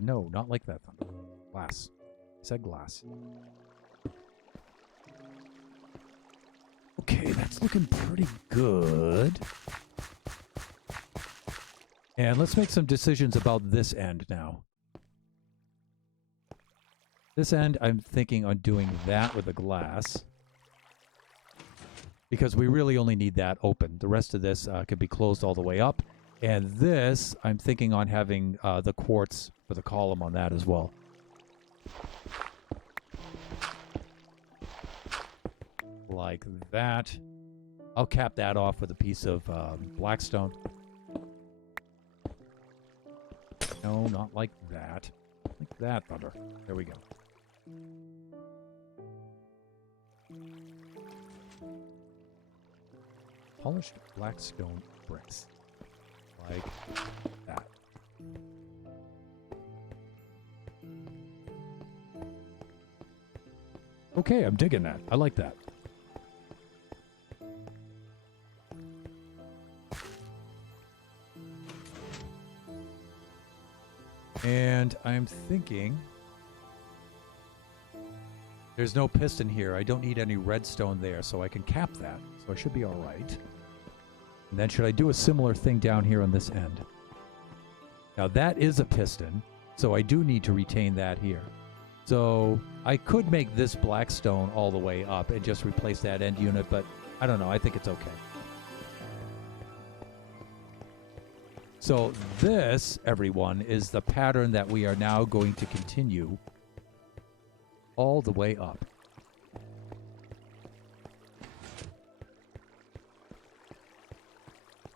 No, not like that. Glass. I said glass. Okay, that's looking pretty good. And let's make some decisions about this end now. This end, I'm thinking on doing that with the glass. Because we really only need that open. The rest of this can be closed all the way up. And this, I'm thinking on having the quartz for the column on that as well. Like that. I'll cap that off with a piece of blackstone. No, not like that. Like that, Thunder. There we go. Polished blackstone bricks. Like that. Okay, I'm digging that. I like that. And I'm thinking there's no piston here. I don't need any redstone there, so I can cap that. So I should be all right. And then should I do a similar thing down here on this end? Now that is a piston, so I do need to retain that here. So I could make this blackstone all the way up and just replace that end unit, but I don't know. I think it's okay. So this, everyone, is the pattern that we are now going to continue all the way up.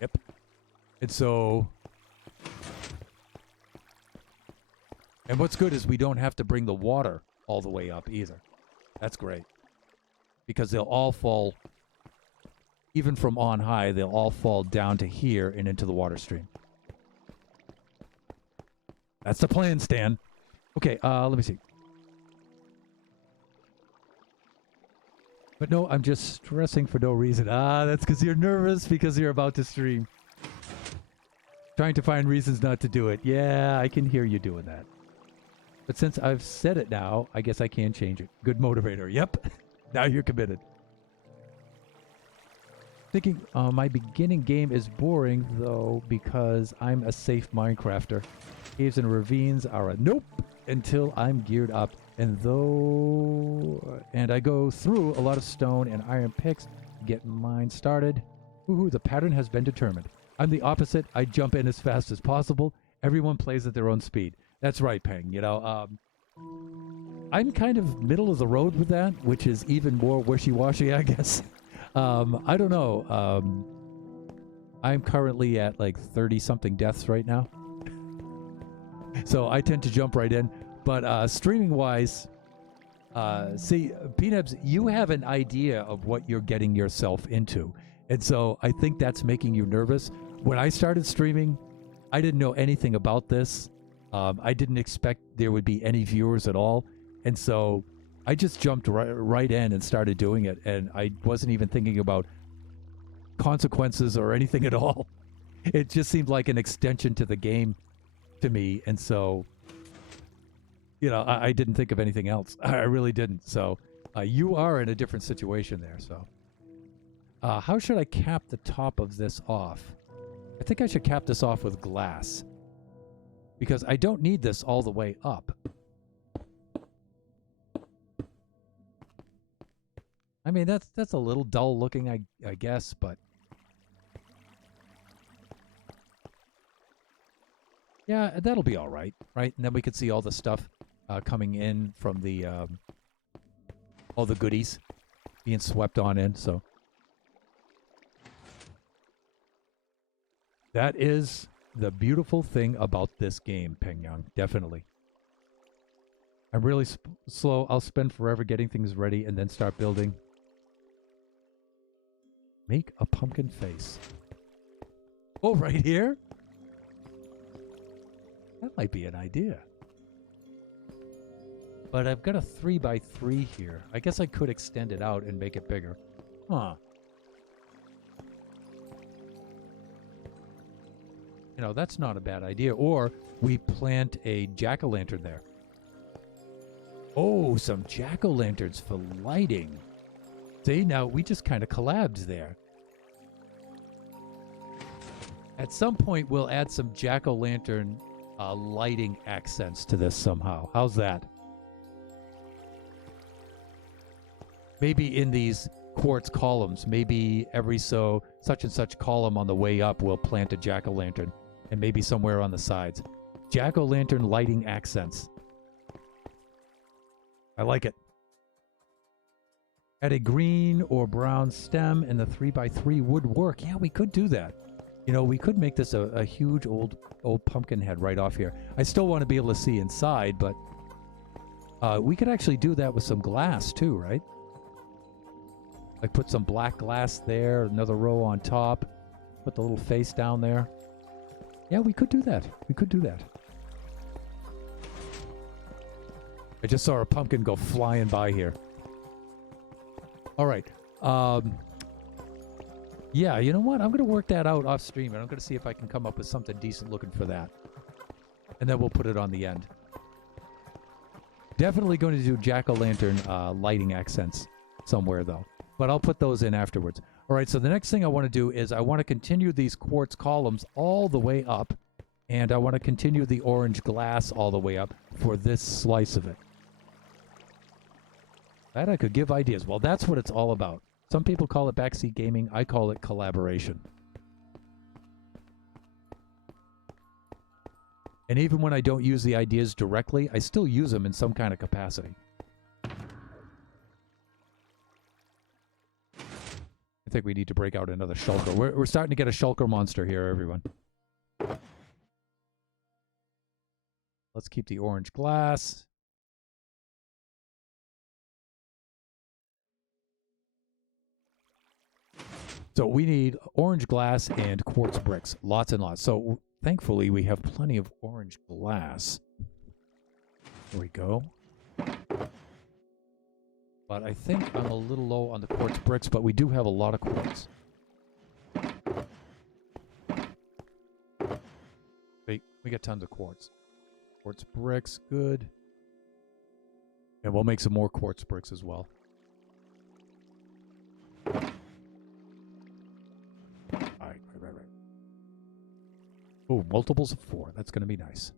Yep. And so... And what's good is we don't have to bring the water all the way up either. That's great. Because they'll all fall, even from on high, they'll all fall down to here and into the water stream. That's the plan, Stan. Okay, let me see. But no, I'm just stressing for no reason. That's because you're nervous because you're about to stream. Trying to find reasons not to do it. Yeah, I can hear you doing that. But since I've said it now, I guess I can change it. Good motivator. Yep. Now you're committed. Thinking my beginning game is boring, though, because I'm a safe Minecrafter. Caves and ravines are a nope until I'm geared up. And I go through a lot of stone and iron picks to get mine started. Woohoo, the pattern has been determined. I'm the opposite. I jump in as fast as possible. Everyone plays at their own speed. That's right, Peng. You know, I'm kind of middle of the road with that, which is even more wishy-washy, I guess. I don't know. I'm currently at like 30-something deaths right now. So I tend to jump right in. But streaming-wise, see, Peanuts, you have an idea of what you're getting yourself into. And so I think that's making you nervous. When I started streaming, I didn't know anything about this. I didn't expect there would be any viewers at all. And so I just jumped right in and started doing it. And I wasn't even thinking about consequences or anything at all. It just seemed like an extension to the game to me. And so, you know, I didn't think of anything else. I really didn't. So you are in a different situation there. So how should I cap the top of this off? I think I should cap this off with glass, because I don't need this all the way up. I mean, that's a little dull looking, I guess, but yeah, that'll be all right, right? And then we could see all the stuff coming in from the all the goodies being swept on in. So that is the beautiful thing about this game, Peng Yang. Definitely. I'm really slow. I'll spend forever getting things ready and then start building. Make a pumpkin face. Oh, right here? That might be an idea. But I've got a 3x3 here. I guess I could extend it out and make it bigger. Huh. You know, that's not a bad idea. Or we plant a jack-o'-lantern there. Oh, some jack-o'-lanterns for lighting. See, now we just kind of collabed there. At some point, we'll add some jack-o'-lantern lighting accents to this somehow. How's that? Maybe in these quartz columns, maybe every so such and such column on the way up, we'll plant a jack-o'-lantern, and maybe somewhere on the sides. Jack-o'-lantern lighting accents. I like it. Add a green or brown stem and the 3x3 would work. Yeah, we could do that. You know, we could make this a huge old pumpkin head right off here. I still want to be able to see inside, but we could actually do that with some glass too, right? Like put some black glass there, another row on top, put the little face down there. Yeah, we could do that. We could do that. I just saw a pumpkin go flying by here. All right. Yeah, you know what? I'm going to work that out off stream, and I'm going to see if I can come up with something decent looking for that. And then we'll put it on the end. Definitely going to do jack-o'-lantern lighting accents somewhere, though. But I'll put those in afterwards. All right, so the next thing I want to do is I want to continue these quartz columns all the way up, and I want to continue the orange glass all the way up for this slice of it. That I could give ideas. Well, that's what it's all about. Some people call it backseat gaming. I call it collaboration. And even when I don't use the ideas directly, I still use them in some kind of capacity. I think we need to break out another shulker. We're starting to get a shulker monster here, everyone. Let's keep the orange glass. So we need orange glass and quartz bricks. Lots and lots. So thankfully we have plenty of orange glass. There we go. But I think I'm a little low on the quartz bricks, but we do have a lot of quartz. Wait, we got tons of quartz. Quartz bricks, good. And we'll make some more quartz bricks as well. Right. Oh, multiples of 4. That's going to be nice.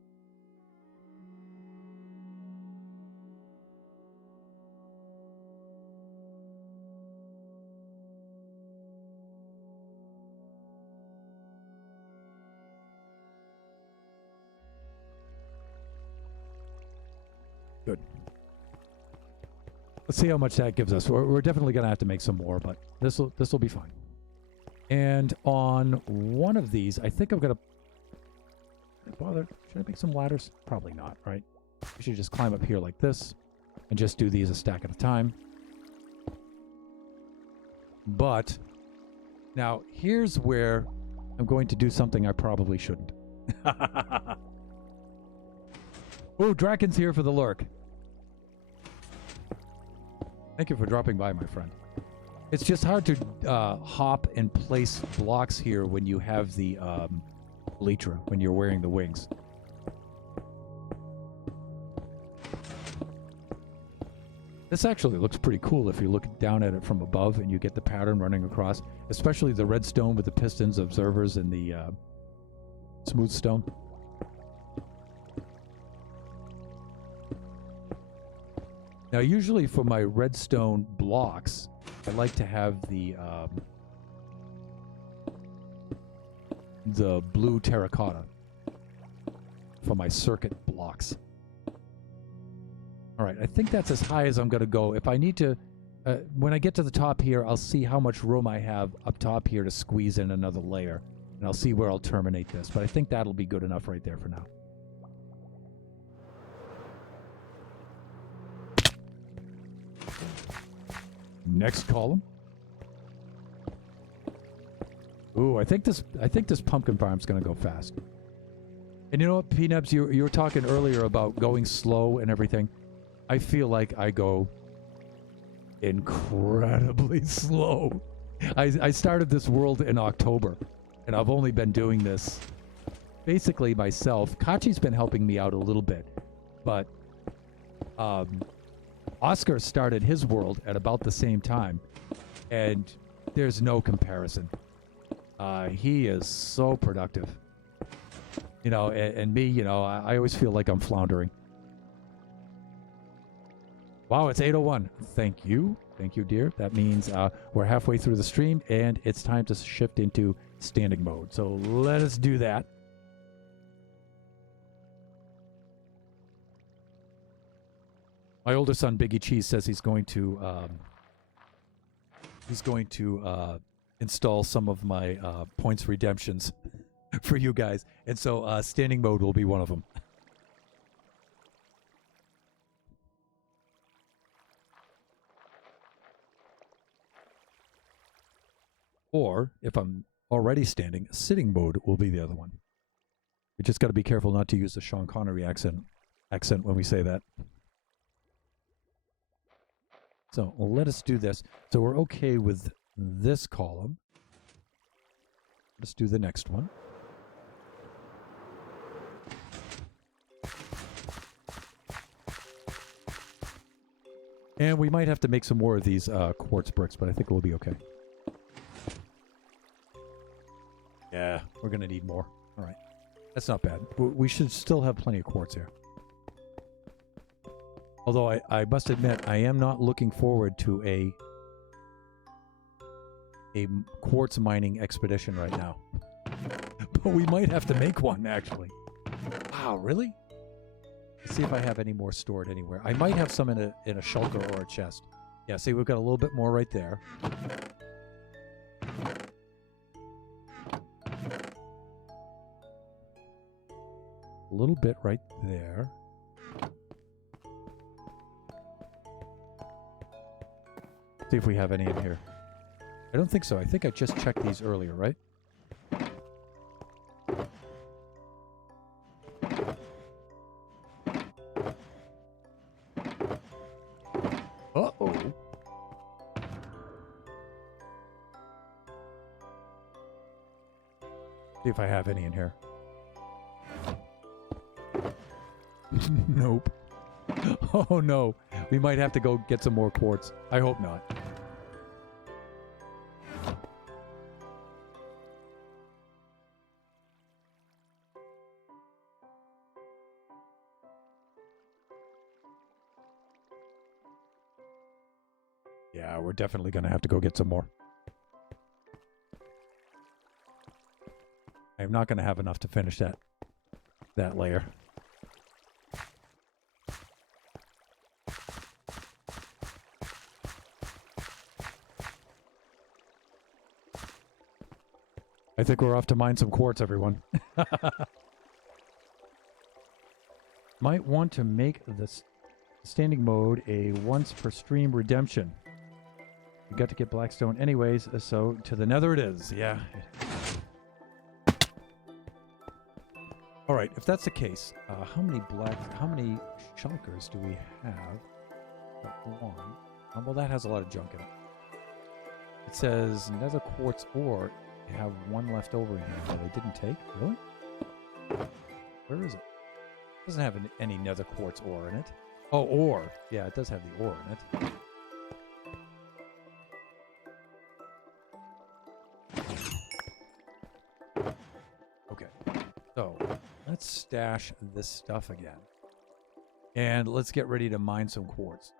Good. Let's see how much that gives us. We're definitely going to have to make some more, but this will be fine. And on one of these, I think I'm going to... Should I make some ladders? Probably not, right? We should just climb up here like this and just do these a stack at a time. But now here's where I'm going to do something I probably shouldn't. Oh, Draken's here for the lurk. Thank you for dropping by, my friend. It's just hard to hop and place blocks here when you have the elytra, when you're wearing the wings. This actually looks pretty cool if you look down at it from above and you get the pattern running across, especially the redstone with the pistons, observers, and the smooth stone. Now, usually for my redstone blocks, I like to have the blue terracotta for my circuit blocks. All right, I think that's as high as I'm going to go. If I need to, when I get to the top here, I'll see how much room I have up top here to squeeze in another layer. And I'll see where I'll terminate this. But I think that'll be good enough right there for now. Next column. Ooh, I think this pumpkin farm's gonna go fast. And you know what, Peanuts, you were talking earlier about going slow and everything. I feel like I go incredibly slow. I started this world in October, and I've only been doing this basically myself. Kachi's been helping me out a little bit, but Oscar started his world at about the same time, and there's no comparison. He is so productive. You know, and me, you know, I always feel like I'm floundering. Wow, it's 8:01. Thank you. Thank you, dear. That means we're halfway through the stream, and it's time to shift into standing mode. So let us do that. My older son, Biggie Cheese, says he's going to install some of my points redemptions for you guys, and so standing mode will be one of them. Or if I'm already standing, sitting mode will be the other one. You just got to be careful not to use the Sean Connery accent when we say that. So let us do this. So we're okay with this column. Let's do the next one. And we might have to make some more of these quartz bricks, but I think we'll be okay. Yeah, we're going to need more. All right. That's not bad. We should still have plenty of quartz here. Although I must admit, I am not looking forward to a quartz mining expedition right now. But we might have to make one, actually. Wow, really? Let's see if I have any more stored anywhere. I might have some in a shulker or a chest. Yeah, see, we've got a little bit more right there. A little bit right there. See if we have any in here. I don't think so. I think I just checked these earlier, right? Uh-oh. See if I have any in here. Nope. Oh no. We might have to go get some more quartz. I hope not. Yeah, we're definitely going to have to go get some more. I'm not going to have enough to finish that layer. I think we're off to mine some quartz, everyone. Might want to make this standing mode a once per stream redemption. We got to get Blackstone anyways, so to the nether it is. Yeah. All right, if that's the case, how many shulkers do we have? Got one. Oh, well, that has a lot of junk in it. It says nether quartz ore. I have one left over in here that I didn't take. Really? Where is it? It doesn't have any nether quartz ore in it. Oh, ore. Yeah, it does have the ore in it. Okay. So, let's stash this stuff again. And let's get ready to mine some quartz.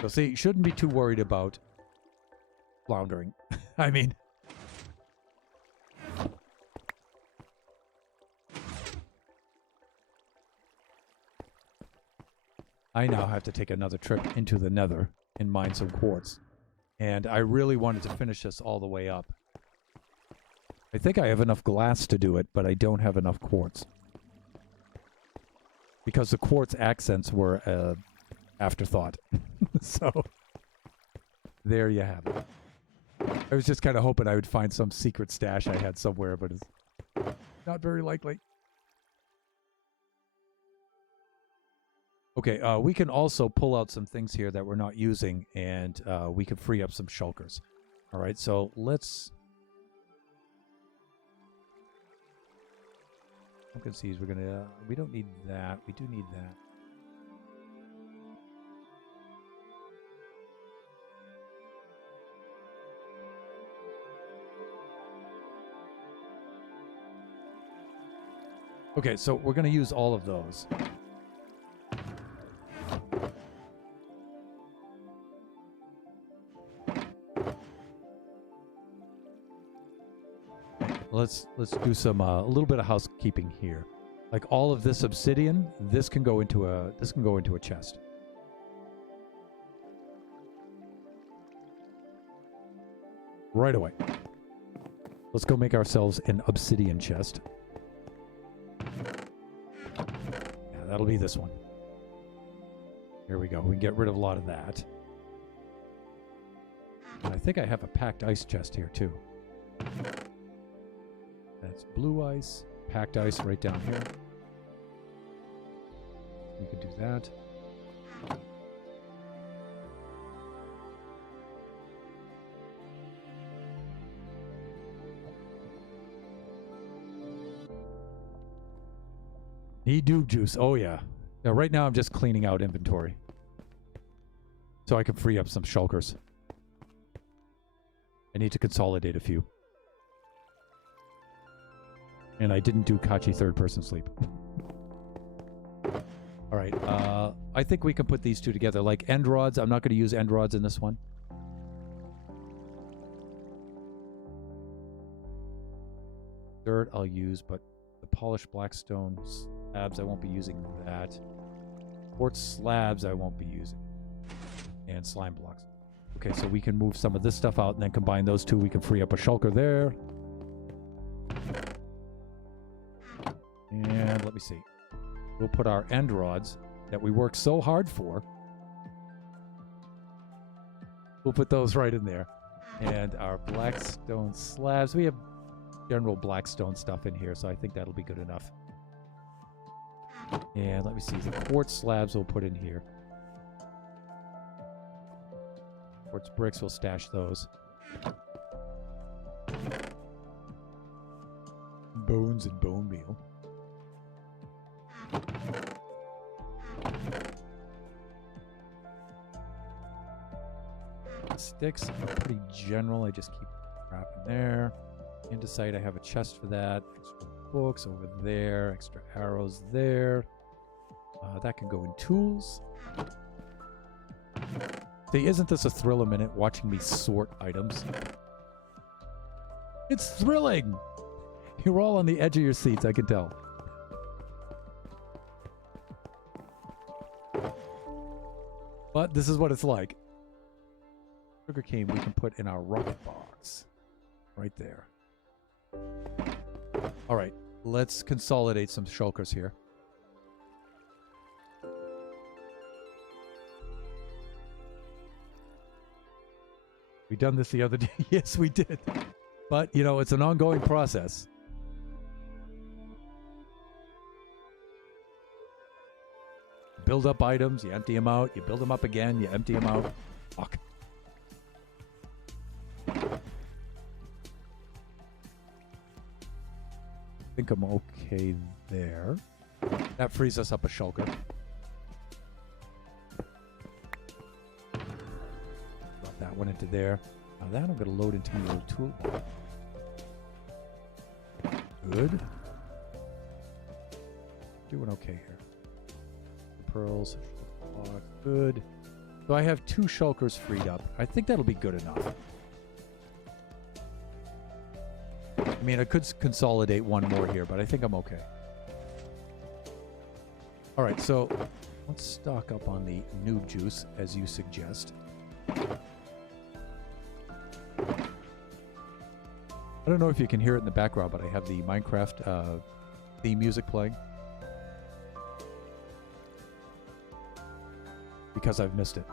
So, see, you shouldn't be too worried about floundering. I mean, I now have to take another trip into the nether and mine some quartz. And I really wanted to finish this all the way up. I think I have enough glass to do it, but I don't have enough quartz. Because the quartz accents were afterthought. So, there you have it. I was just kind of hoping I would find some secret stash I had somewhere, but it's not very likely. Okay, we can also pull out some things here that we're not using, and we can free up some shulkers. All right, so let's Pumpkin seeds, we're gonna... we don't need that. We do need that. Okay, so we're going to use all of those. Let's do some a little bit of housekeeping here. Like all of this obsidian, this can go into a chest. Right away. Let's go make ourselves an obsidian chest. Yeah, that'll be this one. Here we go. We can get rid of a lot of that. And I think I have a packed ice chest here too. That's blue ice, packed ice right down here. We could do that. Need noob juice. Oh, yeah. Now, right now, I'm just cleaning out inventory. So I can free up some shulkers. I need to consolidate a few. And I didn't do Kachi third-person sleep. All right. I think we can put these two together. Like end rods. I'm not going to use end rods in this one. Dirt I'll use, but the polished blackstone slabs, I won't be using that. Quartz slabs, I won't be using. And slime blocks. Okay, so we can move some of this stuff out and then combine those two. We can free up a shulker there. And let me see. We'll put our end rods that we worked so hard for. We'll put those right in there. And our blackstone slabs. We have general blackstone stuff in here, so I think that'll be good enough. And let me see. The quartz slabs we'll put in here. Quartz bricks, we'll stash those. Bones and bone meal. Sticks are pretty general. I just keep crap in there. Andesite, I have a chest for that. Extra books over there. Extra arrows there. That can go in tools. See, isn't this a thrill a minute watching me sort items? It's thrilling! You're all on the edge of your seats, I can tell. But this is what it's like. Sugarcane we can put in our rocket box. Right there. Alright, let's consolidate some shulkers here. We done this the other day. Yes, we did. But, you know, it's an ongoing process. Build up items, you empty them out, you build them up again, you empty them out. Fuck. I think I'm okay there. That frees us up a shulker. Drop that one into there. Now that I'm going to load into my little toolbar. Good. Doing okay here. Pearls. Good. So I have 2 shulkers freed up. I think that'll be good enough. I mean, I could consolidate one more here, but I think I'm okay. All right, so let's stock up on the noob juice, as you suggest. I don't know if you can hear it in the background, but I have the Minecraft theme music playing. Because I've missed it.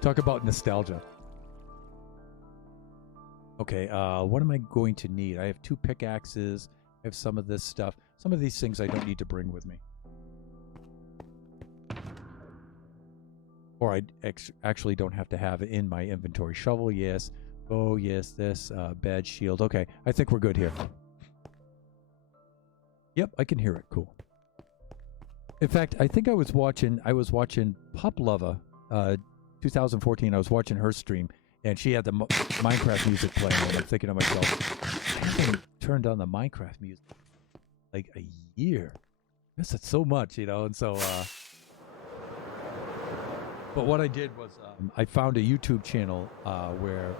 Talk about nostalgia. Okay, what am I going to need? I have 2 pickaxes. I have some of this stuff. Some of these things I don't need to bring with me. Or I actually don't have to have it in my inventory. Shovel, yes. Oh, yes, this. Bad shield. Okay, I think we're good here. Yep, I can hear it. Cool. In fact, I think I was watching Pup Lover, 2014. I was watching her stream, and she had the Minecraft music playing, and I'm thinking to myself, I haven't turned on the Minecraft music like a year. Yes, it's so much, and so. But what I did was I found a YouTube channel where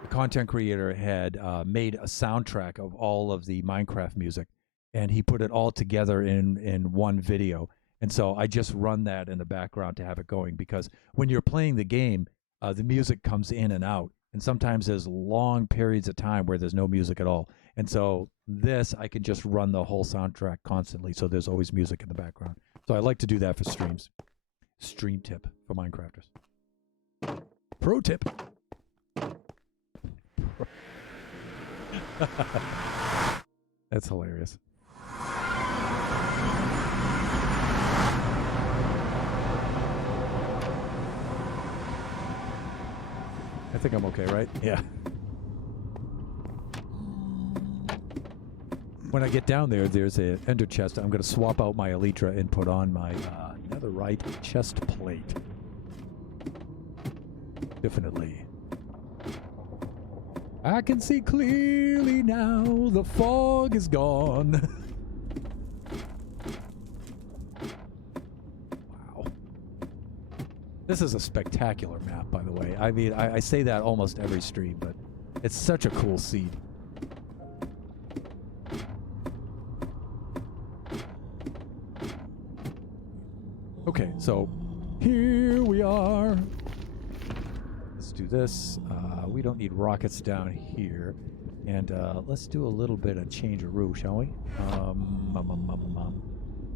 the content creator had made a soundtrack of all of the Minecraft music, and he put it all together in one video. And so I just run that in the background to have it going, because when you're playing the game, the music comes in and out. And sometimes there's long periods of time where there's no music at all. And so this, I can just run the whole soundtrack constantly, so there's always music in the background. So I like to do that for streams. Stream tip for Minecrafters. Pro tip. That's hilarious. I think I'm okay, right? Yeah. When I get down there, there's an ender chest. I'm going to swap out my Elytra and put on my netherite chest plate. Definitely. I can see clearly now. The fog is gone. Wow. This is a spectacular map, by the way. I mean, I say that almost every stream, but it's such a cool seed. Okay, so here we are. Let's do this. We don't need rockets down here. And let's do a little bit of change-a-roo, shall we?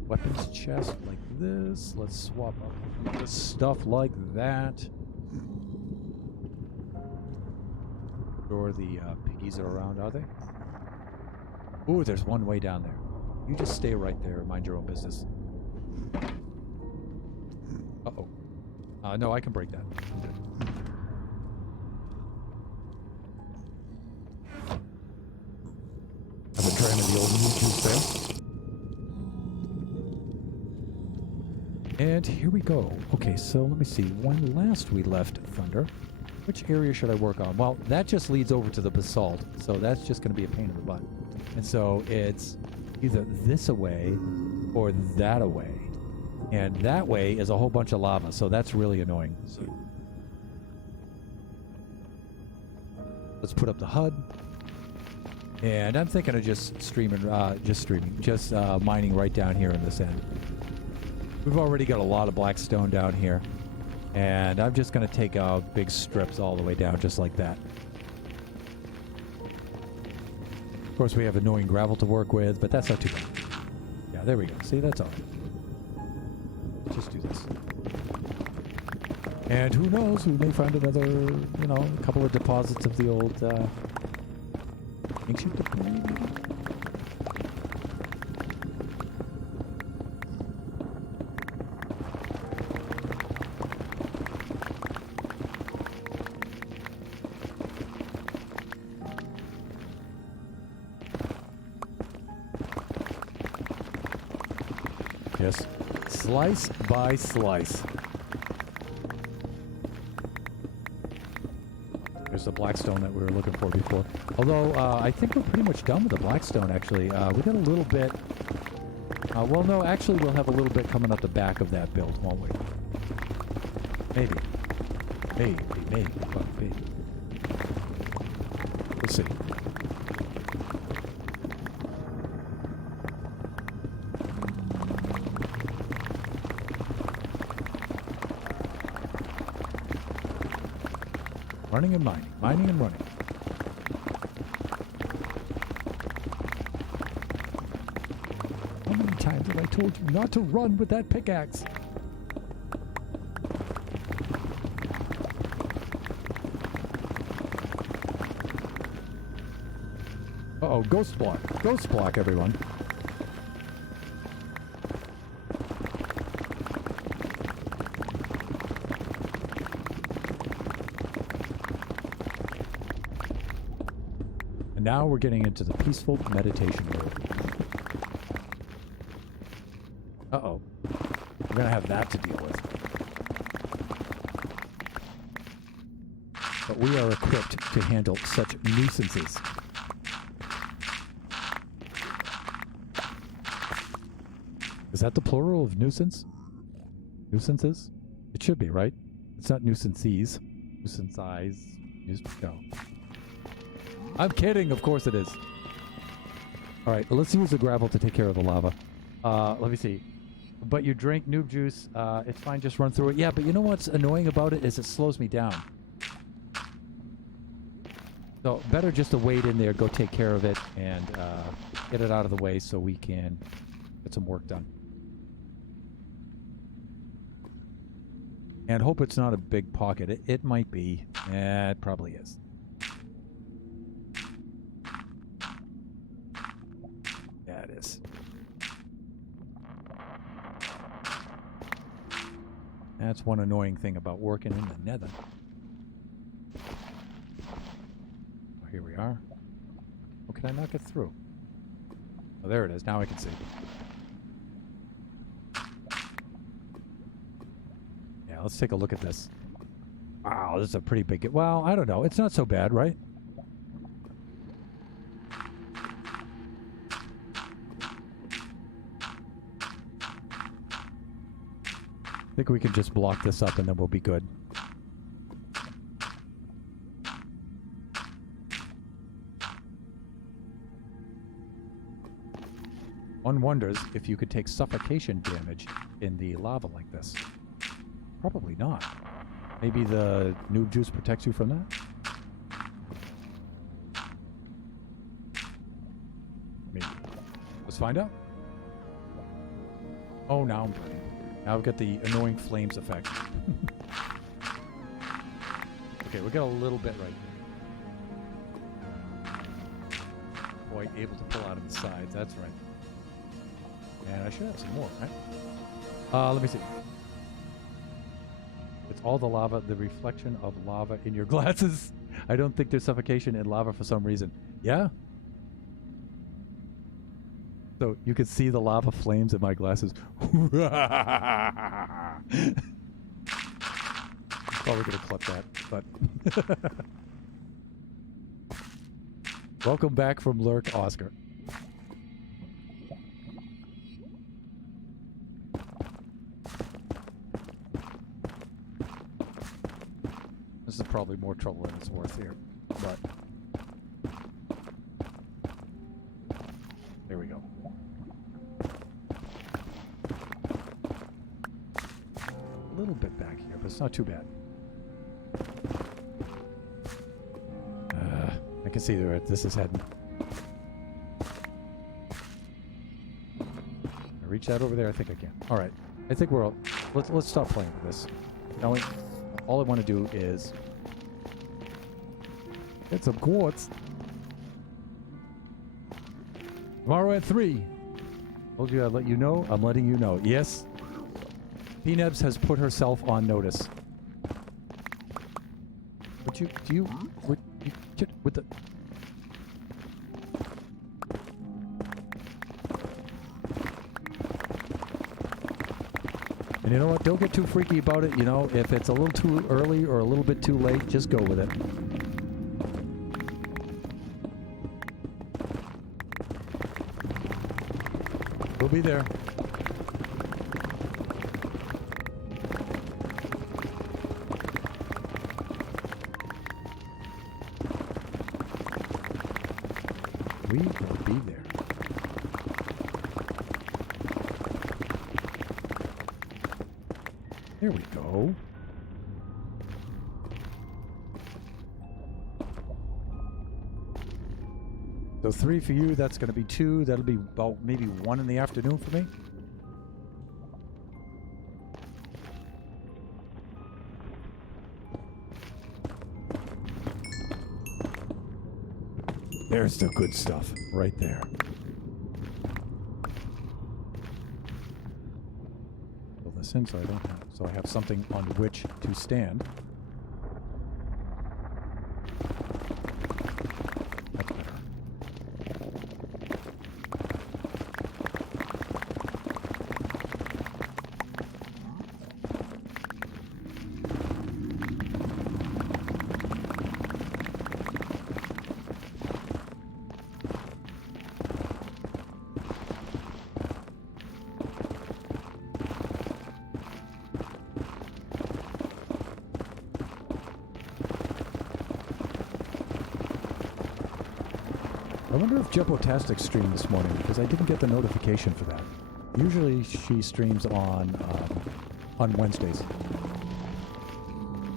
Weapons chest like this. Let's swap up this stuff like that. Sure the piggies are around, are they? Ooh, there's one way down there. You just stay right there and mind your own business. Uh-oh. No, I can break that. I'm good. I've been trying the old YouTube there. And here we go. Okay, so let me see. When last we left Thunder, which area should I work on? Well, that just leads over to the basalt, so that's just going to be a pain in the butt. And so it's either this away or that away. And that way is a whole bunch of lava, so that's really annoying. So let's put up the HUD. And I'm thinking of just mining right down here in this end. We've already got a lot of black stone down here. And I'm just going to take out big strips all the way down, just like that. Of course, we have annoying gravel to work with, but that's not too bad. Yeah, there we go. See, that's all right. Just do this. And who knows, we may find another, a couple of deposits of the old, ancient debris. Yes. Slice by slice. There's the blackstone that we were looking for before. Although, I think we're pretty much done with the blackstone, actually. We got a little bit... well, no, actually, we'll have a little bit coming up the back of that build, won't we? Maybe. Maybe. We'll see. Running and mining. Mining and running. How many times have I told you not to run with that pickaxe? Uh-oh, ghost block. Ghost block, everyone. And now we're getting into the peaceful meditation mode. Uh-oh. We're going to have that to deal with. But we are equipped to handle such nuisances. Is that the plural of nuisance? Nuisances? It should be, right? It's not nuisances. Nuisances. No. I'm kidding. Of course it is. All right. Let's use the gravel to take care of the lava. Let me see. But you drink noob juice. It's fine. Just run through it. Yeah, but you know what's annoying about it is it slows me down. So better just to wade in there, go take care of it, and get it out of the way so we can get some work done. And hope it's not a big pocket. It might be. Yeah, it probably is. Yeah, it is. That's one annoying thing about working in the nether. Oh, here we are. Oh, can I not get through? Oh, there it is. Now I can see. Yeah, let's take a look at this. Wow, this is a pretty big... Well, I don't know. It's not so bad, right? I think we can just block this up and then we'll be good. One wonders if you could take suffocation damage in the lava like this. Probably not. Maybe the noob juice protects you from that? Maybe. Let's find out. Oh, now I'm burning. Now I've got the annoying flames effect. Okay, we got a little bit right here. Boy, able to pull out of the sides. That's right. And I should have some more, right? Let me see. It's all the lava, the reflection of lava in your glasses. I don't think there's suffocation in lava for some reason. Yeah? So you can see the lava flames in my glasses. Probably gonna clip that, but welcome back from Lurk, Oscar. This is probably more trouble than it's worth here, but there we go. A little bit back here, but it's not too bad. I can see where this is heading. I reach out over there? I think I can. All right. I think we're all... Let's stop playing with this. Now, all I want to do is get some quartz. Tomorrow at 3. Told you I'd let you know. I'm letting you know. Yes. P-Nebs has put herself on notice. But you with the... And you know what? Don't get too freaky about it. You know, if it's a little too early or a little bit too late, just go with it. We'll be there. We will be there. There we go. So 3 for you, that's going to be 2. That'll be about maybe 1 in the afternoon for me. There's the good stuff right there. Fill this in so I don't have, so I have something on which to stand. That's better. I wonder if Jebotastic streamed this morning because I didn't get the notification for that. Usually she streams on Wednesdays.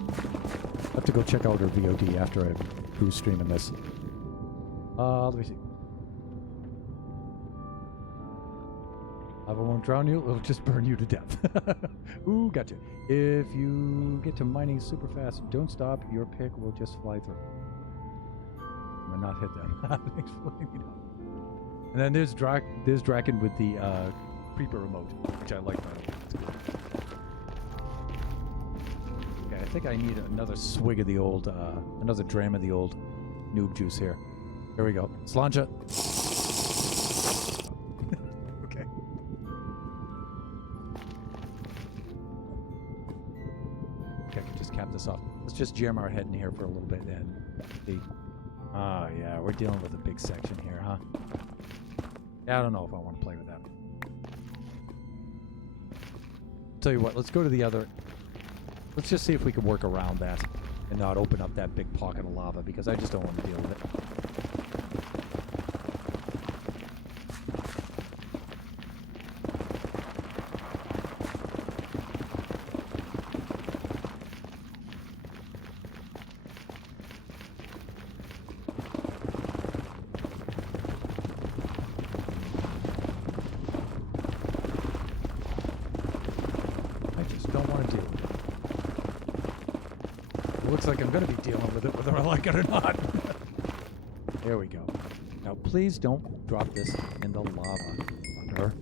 I have to go check out her VOD after who's streaming this. Let me see. Lava won't drown you, it'll just burn you to death. Ooh, gotcha. If you get to mining super fast, don't stop, your pick will just fly through. I'm gonna not hit that. Thanks for letting me know. And then there's Draken with the creeper remote, which I like, by the way. It's good. Okay, I think I need another swig of the old, another dram of the old noob juice here. There we go. Sláinte. Okay. Okay, I can just cap this off. Let's just jam our head in here for a little bit and see. Oh, yeah, we're dealing with a big section here, huh? Yeah, I don't know if I want to play with that. Tell you what, let's go to the other. Let's just see if we can work around that and not open up that big pocket of lava because I just don't want to deal with it. Like I'm going to be dealing with it whether I like it or not. There we go. Now please don't drop this in the lava. Thunder.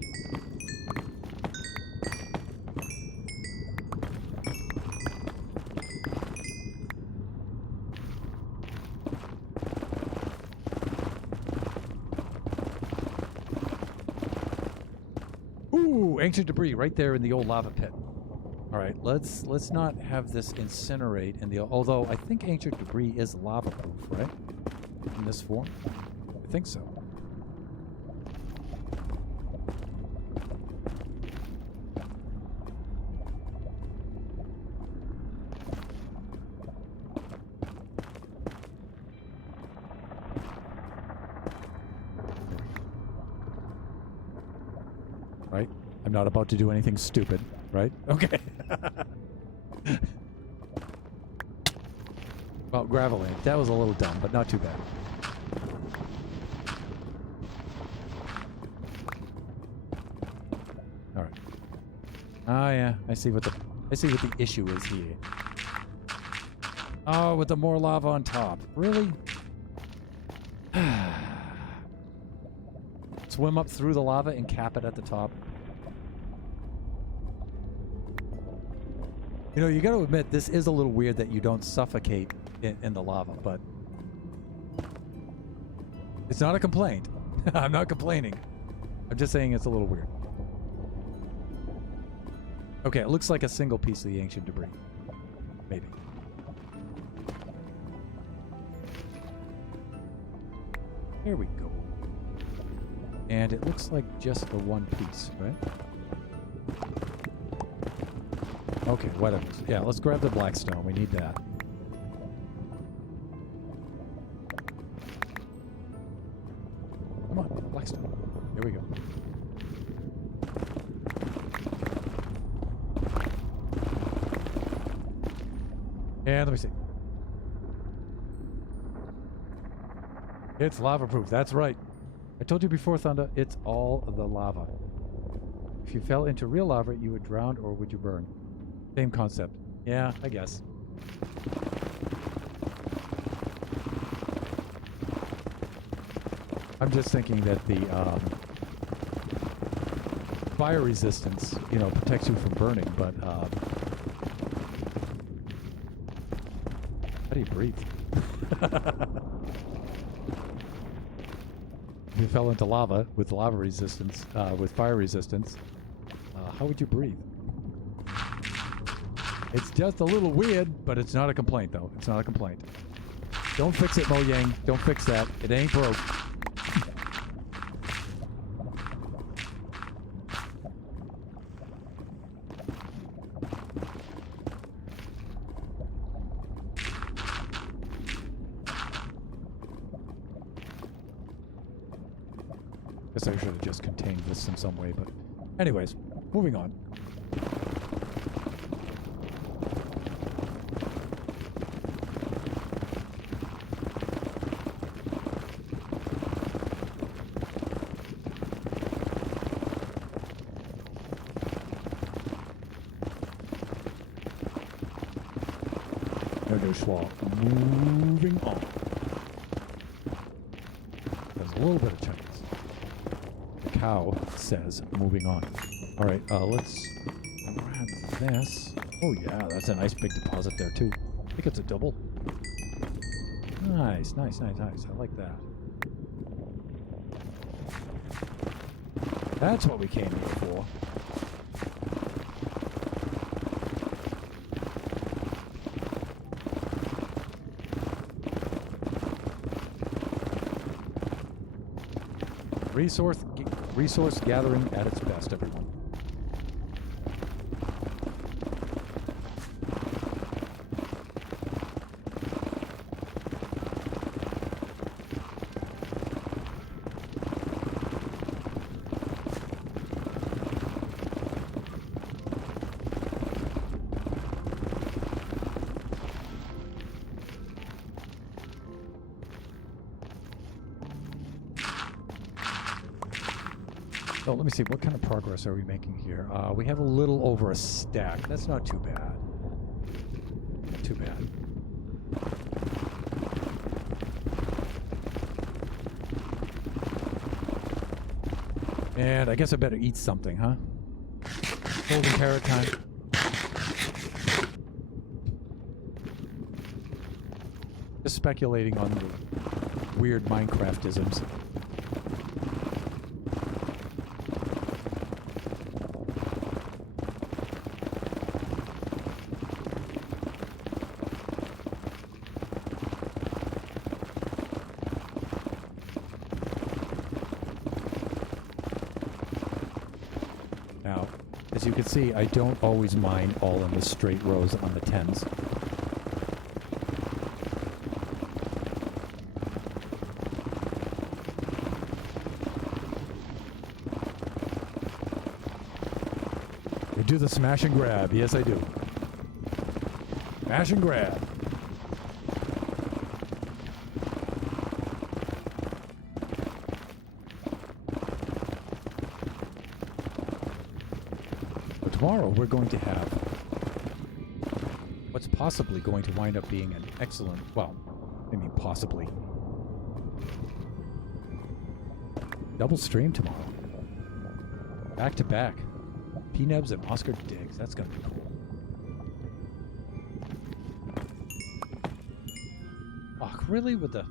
Ooh, ancient debris right there in the old lava pit. All right, let's not have this incinerate in the. Although I think ancient debris is lava proof, right? In this form, I think so. Right? I'm not about to do anything stupid, right? Okay. Well, Graveling. That was a little dumb, but not too bad. All right. Oh yeah, I see what the issue is here. Oh, with the more lava on top. Really? Swim up through the lava and cap it at the top. You know, you got to admit, this is a little weird that you don't suffocate in the lava, but it's not a complaint. I'm not complaining. I'm just saying it's a little weird. Okay, it looks like a single piece of the ancient debris. Maybe. There we go. And it looks like just the one piece, right? Okay, whatever. Yeah, let's grab the blackstone. We need that. Come on, blackstone. Here we go. And let me see. It's lava proof. That's right. I told you before, Thunder, it's all the lava. If you fell into real lava, you would drown or would you burn? Same concept. Yeah, I guess. I'm just thinking that the fire resistance, you know, protects you from burning, but how do you breathe? If you fell into lava with lava resistance, with fire resistance, how would you breathe? It's just a little weird, but it's not a complaint, though. It's not a complaint. Don't fix it, Mojang. Don't fix that. It ain't broke. Guess I should have just contained this in some way, but anyways, moving on. Moving on. There's a little bit of Chinese. The cow says moving on. All right, let's grab this. Oh yeah, that's a nice big deposit there too. I think it's a double. Nice, nice, nice, nice. I like that. That's what we came here for. Resource gathering at its best, everyone. So let me see, what kind of progress are we making here? We have a little over a stack. That's not too bad. Not too bad. And I guess I better eat something, huh? Golden carrot time. Just speculating on the weird Minecraft-isms. As you can see, I don't always mine all in the straight rows on the 10s. I do the smash and grab. Yes, I do. Smash and grab. Tomorrow we're going to have what's possibly going to wind up being an excellent, well, I mean possibly, double stream tomorrow. Back to back. P-Nebs and Oscar Diggs. That's going to be cool. Oh, really? With the...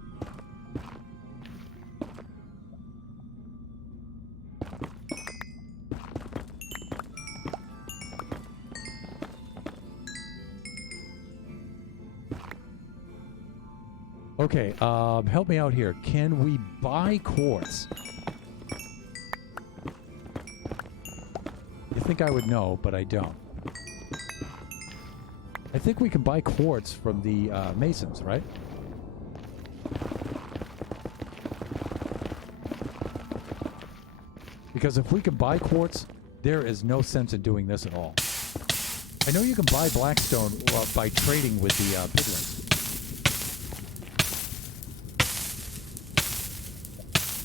Okay, help me out here. Can we buy quartz? You think I would know, but I don't. I think we can buy quartz from the Masons, right? Because if we can buy quartz, there is no sense in doing this at all. I know you can buy Blackstone by trading with the piglins.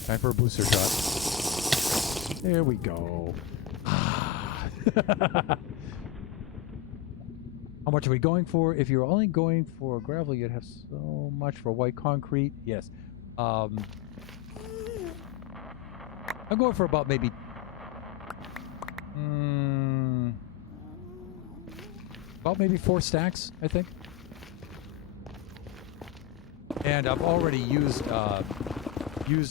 Time for a booster shot. There we go. How much are we going for? If you're only going for gravel, you'd have so much for white concrete. Yes. I'm going for about maybe... about maybe 4 stacks, I think. And I've already used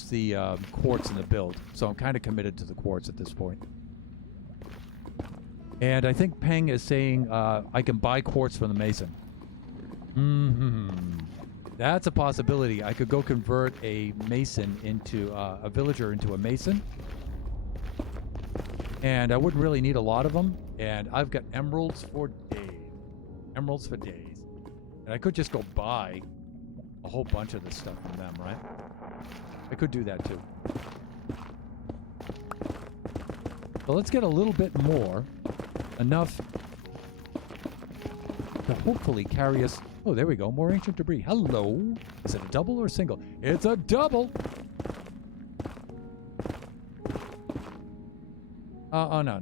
the quartz in the build, so I'm kind of committed to the quartz at this point. And I think Peng is saying I can buy quartz from the Mason. That's a possibility. I could go convert a Mason into a villager into a Mason. And I wouldn't really need a lot of them. And I've got emeralds for days. Emeralds for days. And I could just go buy a whole bunch of this stuff from them, right? I could do that too. So let's get a little bit more. Enough to hopefully carry us. Oh, there we go. More ancient debris. Hello. Is it a double or a single? It's a double. Oh, no.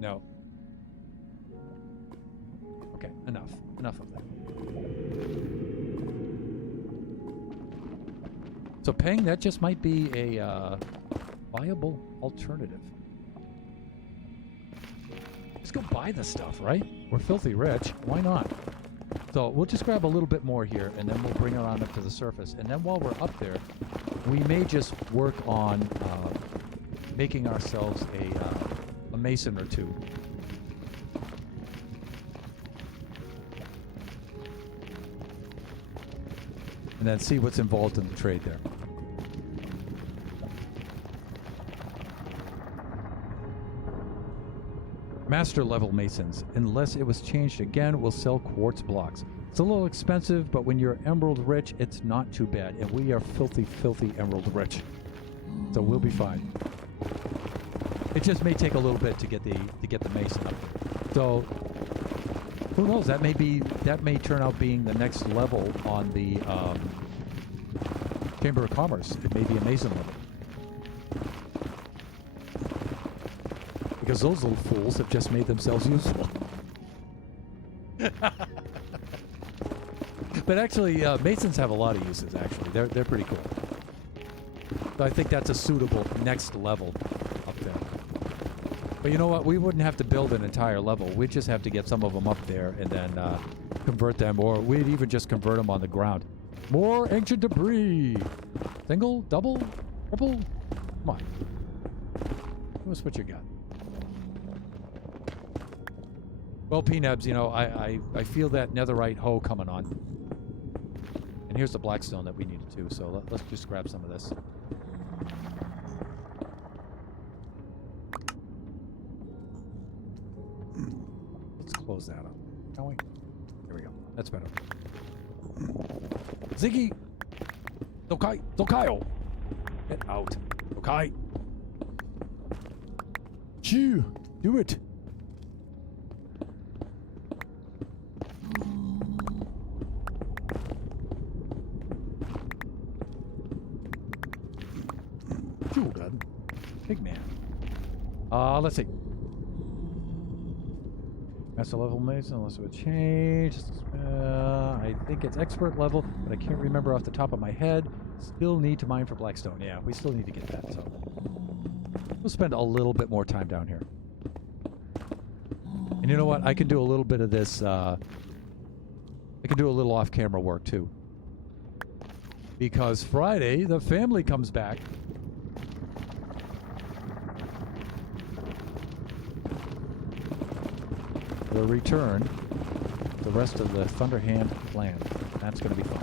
No. Okay, enough. Enough of that. So paying that just might be a viable alternative. Let's go buy the stuff, right? We're filthy rich. Why not? So we'll just grab a little bit more here, and then we'll bring it on up to the surface. And then while we're up there, we may just work on making ourselves a mason or two. And then see what's involved in the trade there. Master level masons, unless it was changed again, will sell quartz blocks. It's a little expensive, but when you're emerald rich, it's not too bad. And we are filthy, filthy emerald rich. So we'll be fine. It just may take a little bit to get the mason up there. So who knows? That may turn out being the next level on the Chamber of Commerce. It may be a mason level. Because those little fools have just made themselves useful. But actually, masons have a lot of uses, actually. They're pretty cool. So I think that's a suitable next level up there. But you know what? We wouldn't have to build an entire level. We'd just have to get some of them up there and then convert them. Or we'd even just convert them on the ground. More ancient debris! Single? Double? Triple? Come on. Show us what you got. Well, P-Nebs, you know, I feel that netherite hoe coming on. And here's the blackstone that we needed too, so let's just grab some of this. Let's close that up, shall we? There we go. That's better. Ziggy! Zokaio! Get out. Zokai! Chew! Do it! Big man. Let's see. Master level mason, unless it would change. I think it's expert level, but I can't remember off the top of my head. Still need to mine for blackstone. Yeah, we still need to get that, so we'll spend a little bit more time down here. And you know what? I can do a little bit of this. I can do a little off-camera work too, because Friday the family comes back. We'll return the rest of the Thunderhand land. That's going to be fun.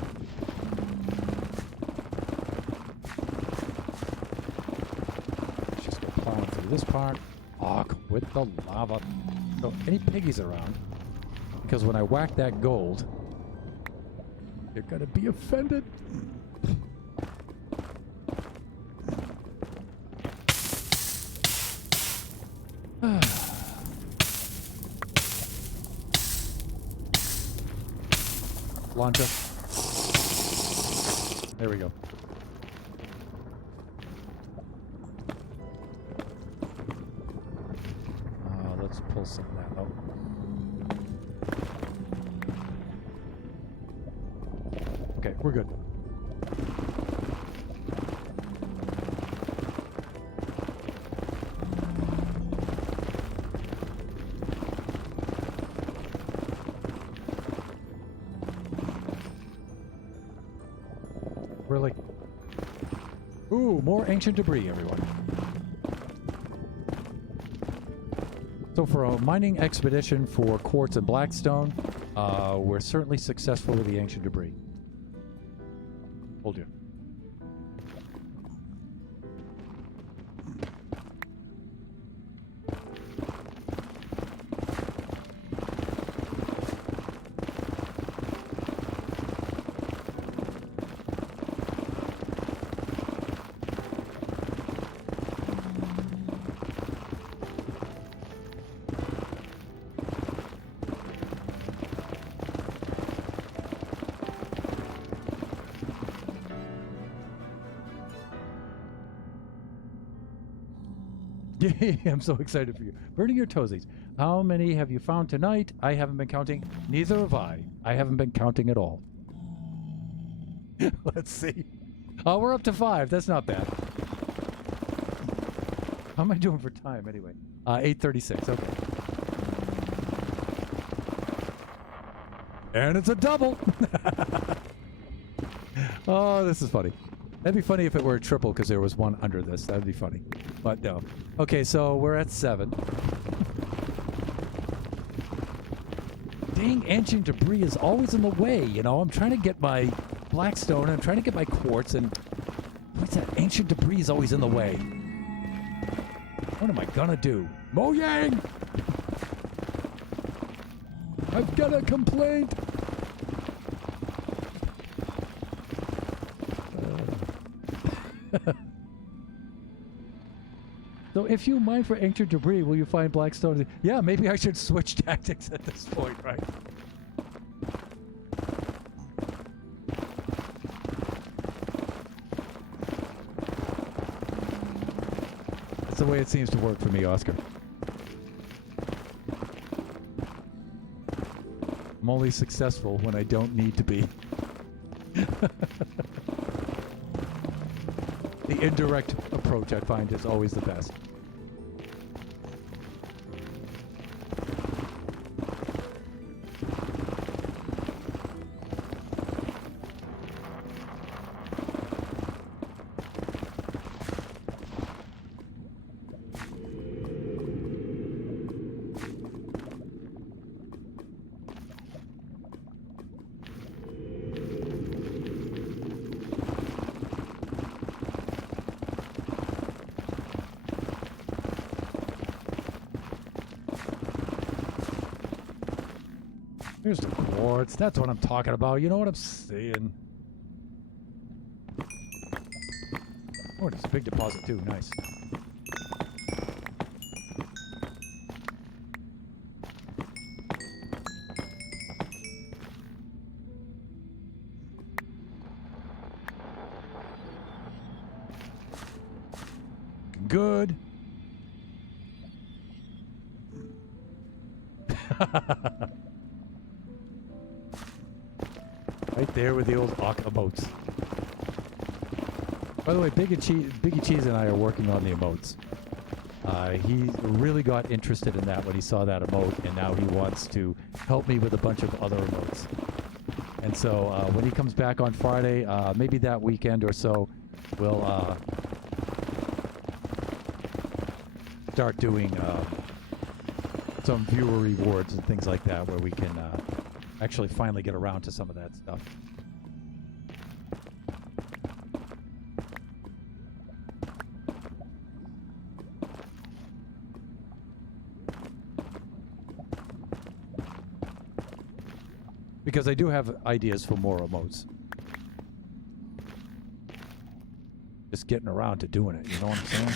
Let's just go plowing through this part. Awk with the lava. So, any piggies around? Because when I whack that gold, you're going to be offended. Launcher. There we go. Let's pull some of that out. Okay, we're good. Really? Ooh, more ancient debris, everyone. So for a mining expedition for quartz and blackstone, we're certainly successful with the ancient debris. Hold you. I'm so excited for you. Burning your toesies. How many have you found tonight? I haven't been counting. Neither have I. I haven't been counting at all. Let's see. Oh, we're up to 5. That's not bad. How am I doing for time anyway? 8:36. Okay. And it's a double. Oh, this is funny. That'd be funny if it were a triple because there was one under this. That'd be funny. But no. Okay, so we're at 7. Dang, ancient debris is always in the way, you know? I'm trying to get my blackstone, I'm trying to get my quartz, and what's that? Ancient debris is always in the way. What am I gonna do? Mojang! I've got a complaint! So if you mine for ancient debris, will you find blackstone? Yeah, maybe I should switch tactics at this point, right? That's the way it seems to work for me, Oscar. I'm only successful when I don't need to be. The indirect approach, I find, is always the best. Here's the quartz. That's what I'm talking about. You know what I'm saying? Oh, it's a big deposit too. Nice. Good. Right there with the old emotes. By the way, Biggie Cheese and I are working on the emotes. He really got interested in that when he saw that emote, and now he wants to help me with a bunch of other emotes. And so when he comes back on Friday, maybe that weekend or so, we'll start doing some viewer rewards and things like that, where we can actually finally get around to some of that stuff. Because I do have ideas for more emotes. Just getting around to doing it, you know what I'm saying?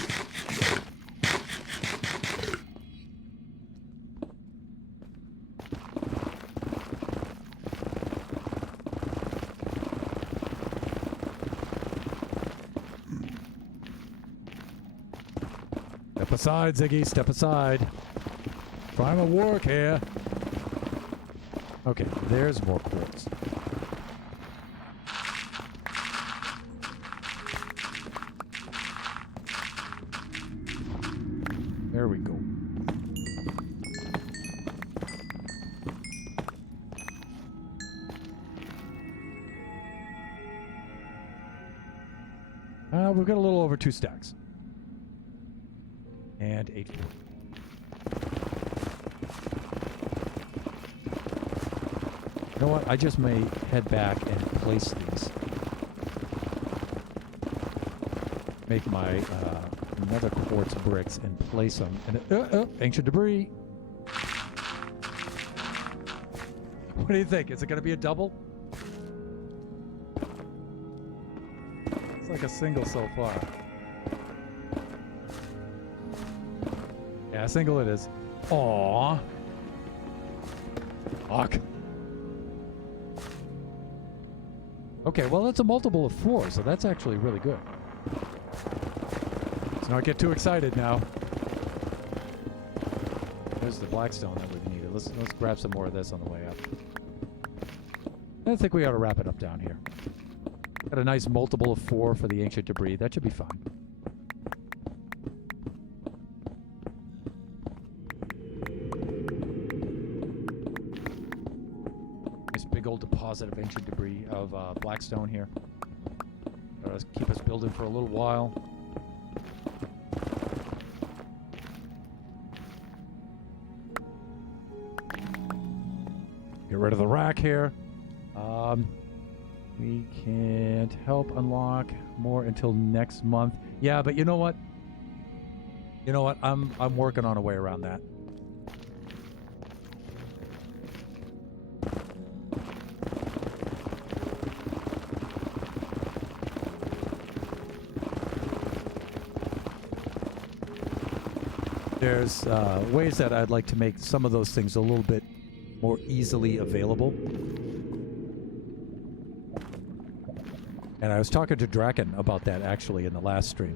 Step aside, Ziggy, step aside. Trying to work here. Okay, there's more quartz. There we go. We've got a little over 2 stacks. And 840. You know what? I just may head back and place these. Make my nether quartz bricks and place them. And ancient debris. What do you think? Is it going to be a double? It's like a single so far. Yeah, single it is. Aww. Fuck. Okay, well, that's a multiple of 4, so that's actually really good. Let's not get too excited now. There's the blackstone that we needed. Let's grab some more of this on the way up. I think we ought to wrap it up down here. Got a nice multiple of 4 for the ancient debris. That should be fine. Nice big old deposit of ancient debris of blackstone here. Keep us building for a little while. Get rid of the rack here. We can't help unlock more until next month. Yeah, but you know what? You know what? I'm working on a way around that. There's ways that I'd like to make some of those things a little bit more easily available. And I was talking to Draken about that actually in the last stream.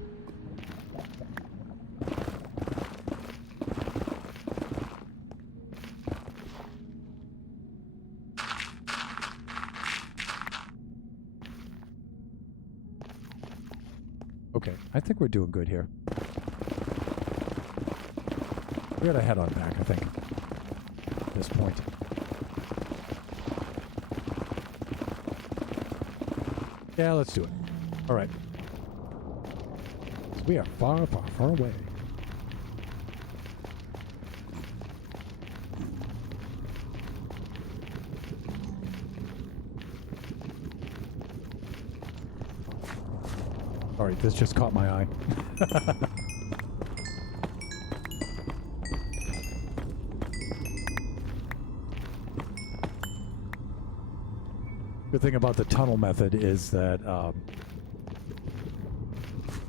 Okay, I think we're doing good here. We gotta head on back, I think, at this point. Yeah, let's do it. All right. We are far, far, far away. All right, this just caught my eye. Good thing about the tunnel method is that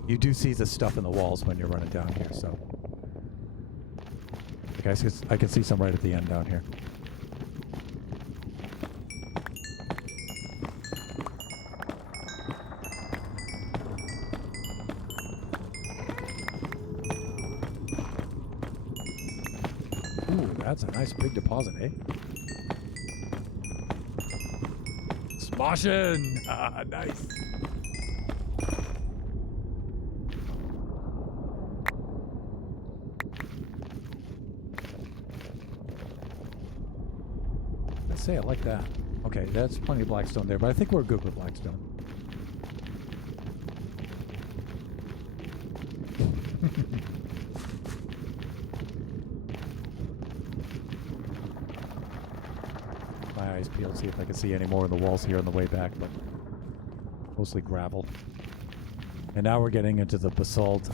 you do see the stuff in the walls when you're running down here, so I can see some right at the end down here. Ooh, that's a nice big deposit, eh? Smoshin'! Ah, nice. Let's say I like that. Okay, that's plenty of blackstone there, but I think we're good with blackstone. My eyes peeled, see if I can see any more of the walls here on the way back, but mostly gravel. And now we're getting into the basalt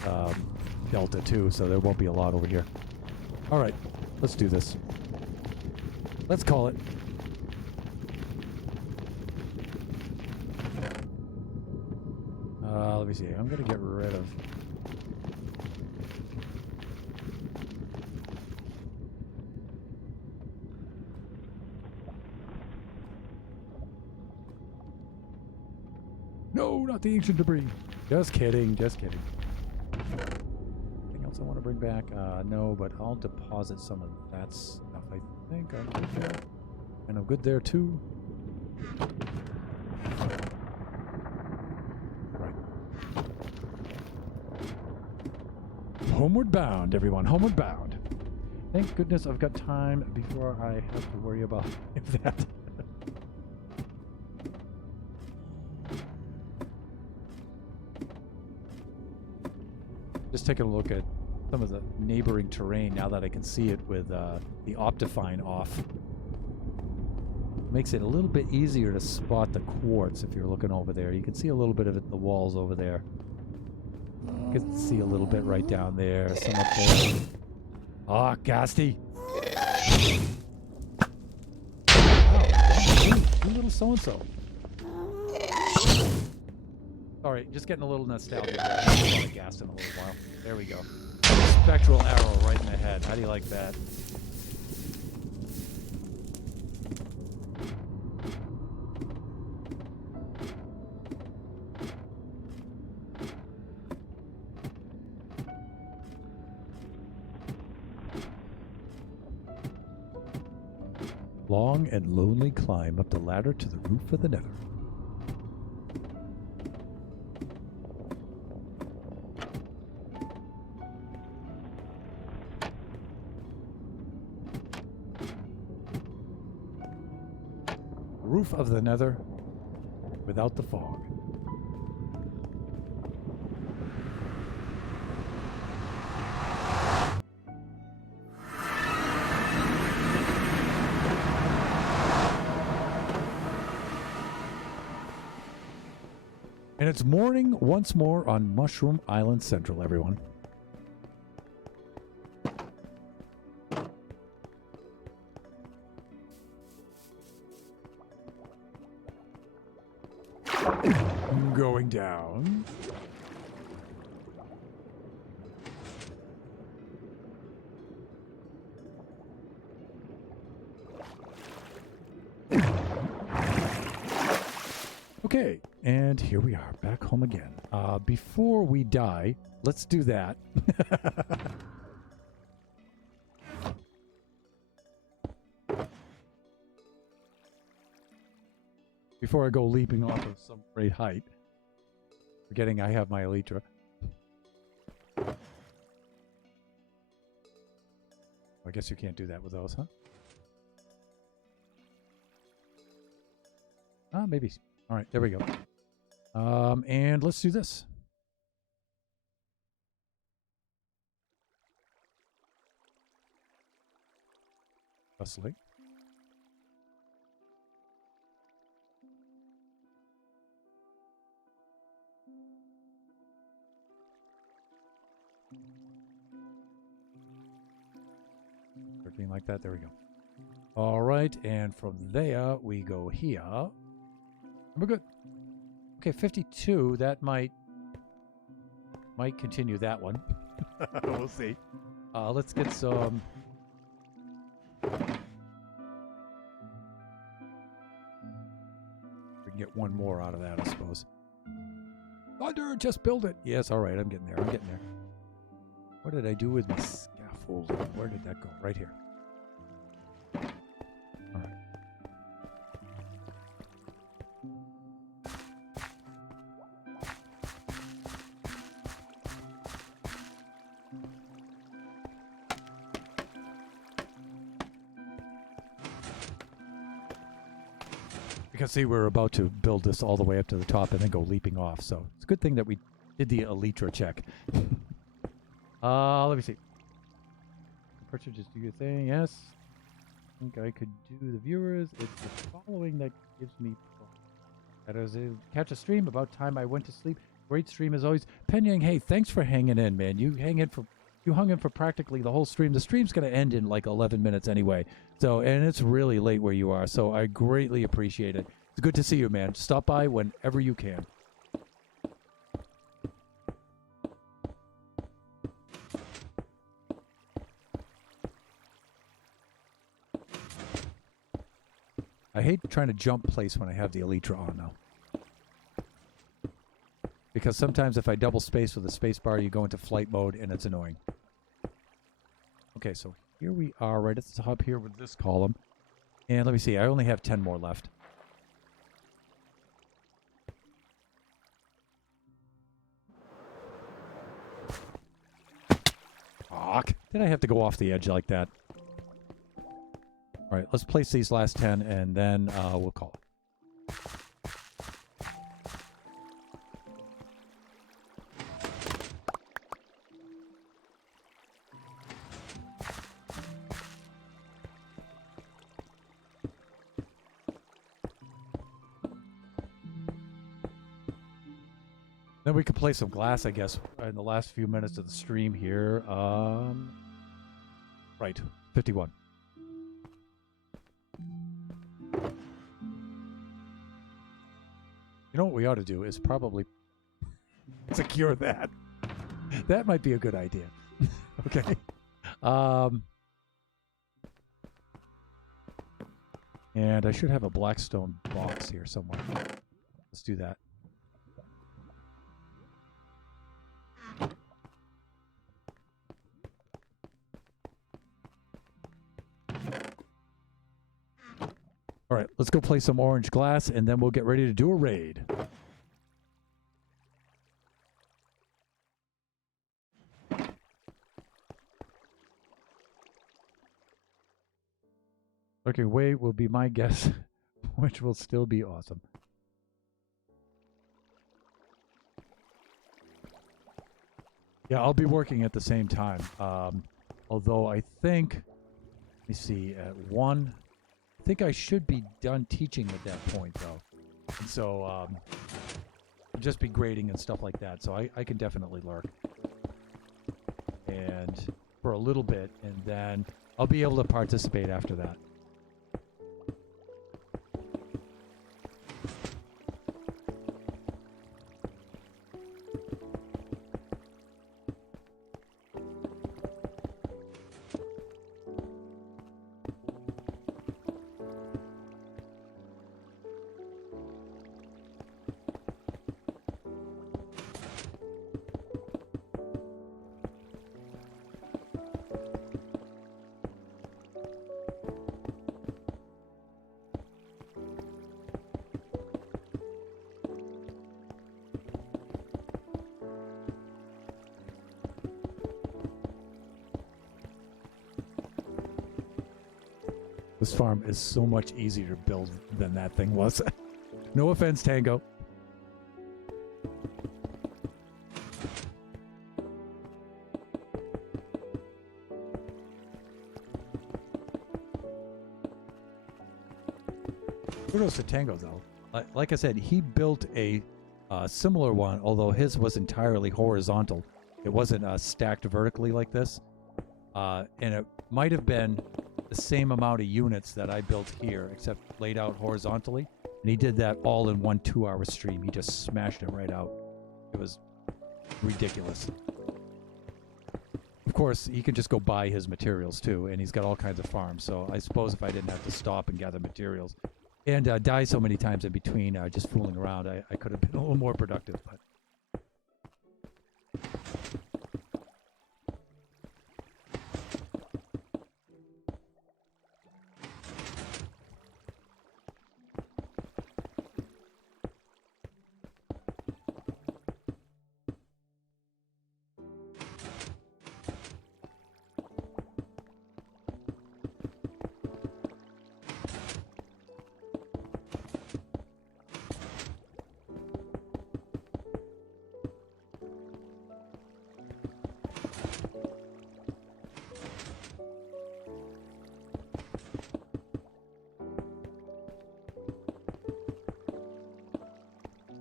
delta too, so there won't be a lot over here. All right, let's do this. Let's call it. Let me see. I'm going to get rid of... No, not the ancient debris. Just kidding, just kidding. Anything else I want to bring back? No, but I'll deposit some of that stuff. I think I'm good there. And I'm good there too. Right. Homeward bound, everyone. Homeward bound. Thank goodness I've got time before I have to worry about that. Just taking a look at some of the neighboring terrain now that I can see it with the Optifine off. Makes it a little bit easier to spot the quartz if you're looking over there. You can see a little bit of it, the walls over there. You can see a little bit right down there, some up there. Ah, Gasty! Wow, ooh, little so-and-so. Sorry, just getting a little nostalgic. I'll get gassed in a little while. There we go. Spectral arrow right in the head. How do you like that? long and lonely climb up the ladder to the roof of the Nether. The roof of the Nether without the fog. And it's morning once more on Mushroom Island Central, everyone. Going down. Okay, and here we are, back home again. Before we die, let's do that. Before I go leaping off of some great height. Forgetting I have my Elytra. I guess you can't do that with those, huh? Maybe. All right, there we go. And let's do this. Hustling. Like that. There we go. All right, and from there we go here. We're good. Okay, 52. That might continue that one. We'll see. Let's get some. We can get one more out of that, I suppose. Thunder, just build it. Yes, all right. I'm getting there. I'm getting there. What did I do with my scaffolding? Where did that go? Right here. All right. You can see we're about to build this all the way up to the top and then go leaping off. So it's a good thing that we did the Elytra check. Let me see. Purchase, just do your thing. Yes. I think I could do the viewers. It's the following that gives me. That is catch a stream. About time I went to sleep. Great stream as always. Penyang, hey, thanks for hanging in, man. You hung in for practically the whole stream. The stream's going to end in like 11 minutes anyway. So, and it's really late where you are. So I greatly appreciate it. It's good to see you, man. Stop by whenever you can. I hate trying to jump place when I have the Elytra on now. Because sometimes if I double space with the space bar, you go into flight mode and it's annoying. Okay, so here we are right at the top here with this column. And let me see, I only have 10 more left. Fuck. Did I have to go off the edge like that? All right, let's place these last 10 and then we'll call it. Then we could play some glass, I guess, in the last few minutes of the stream here. Right, 51. You know what we ought to do is probably secure that. That might be a good idea. Okay. And I should have a Blackstone box here somewhere. Let's do that. All right, let's go play some orange glass, and then we'll get ready to do a raid. Lurking away will be my guess, which will still be awesome. Yeah, I'll be working at the same time. Although I think, let me see, at 1, I think I should be done teaching at that point, though. And so, I'll just be grading and stuff like that. So I can definitely lurk. And for a little bit, and then I'll be able to participate after that. This farm is so much easier to build than that thing was. No offense, Tango. Kudos to Tango, though. Like I said, he built a similar one, although his was entirely horizontal. It wasn't stacked vertically like this. And it might have been the same amount of units that I built here, except laid out horizontally. And he did that all in one 2-hour stream. He just smashed it right out. It was ridiculous. Of course, he can just go buy his materials too, and he's got all kinds of farms. So I suppose if I didn't have to stop and gather materials and die so many times in between just fooling around, I could have been a little more productive. But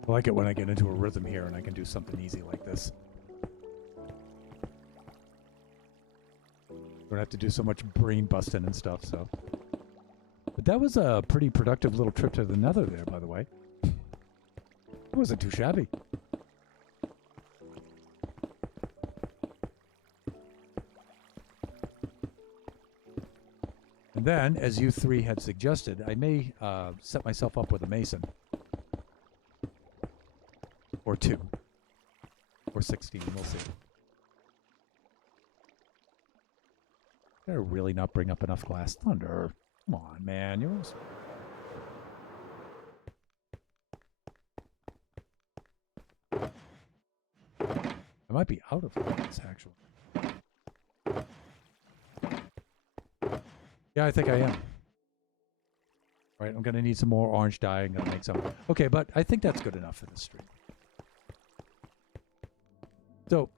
I like it when I get into a rhythm here and I can do something easy like this. Don't have to do so much brain busting and stuff, so. But that was a pretty productive little trip to the Nether there, by the way. It wasn't too shabby. And then, as you three had suggested, I may set myself up with a mason. Or 2. Or 16, we'll see. Did I really not bring up enough glass? Thunder. Come on, man. You're also... I might be out of glass, actually. Yeah, I think I am. All right, I'm going to need some more orange dye. I'm going to make some. Okay, but I think that's good enough for this stream. So,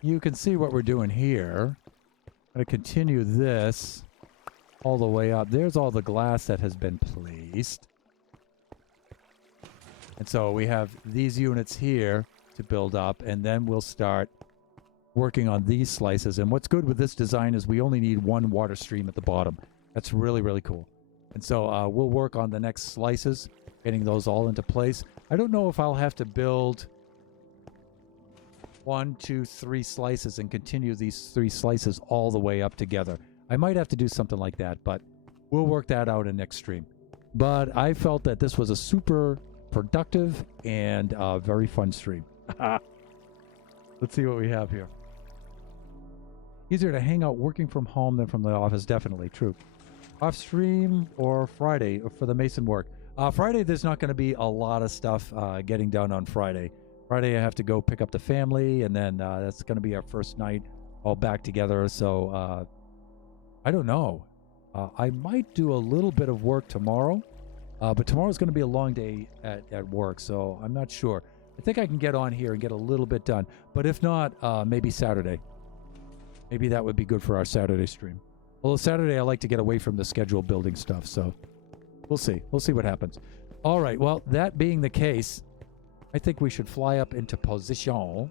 you can see what we're doing here. I'm going to continue this all the way up. There's all the glass that has been placed. And so we have these units here to build up, and then we'll start working on these slices. And what's good with this design is we only need one water stream at the bottom. That's really, really cool. And so we'll work on the next slices, getting those all into place. I don't know if I'll have to build 1, 2, 3 slices and continue these 3 slices all the way up together. I might have to do something like that, but we'll work that out in next stream. But I felt that this was a super productive and very fun stream. Let's see what we have here. Easier to hang out working from home than from the office, definitely true. Off stream or Friday for the Mason work. Friday, there's not going to be a lot of stuff getting done on Friday. Friday, I have to go pick up the family, and then that's going to be our first night all back together. So I don't know. I might do a little bit of work tomorrow, but tomorrow's going to be a long day at work, so I'm not sure. I think I can get on here and get a little bit done, but if not, maybe Saturday. Maybe that would be good for our Saturday stream. Although Saturday I like to get away from the schedule building stuff, so we'll see. We'll see what happens. All right, well, that being the case, I think we should fly up into position,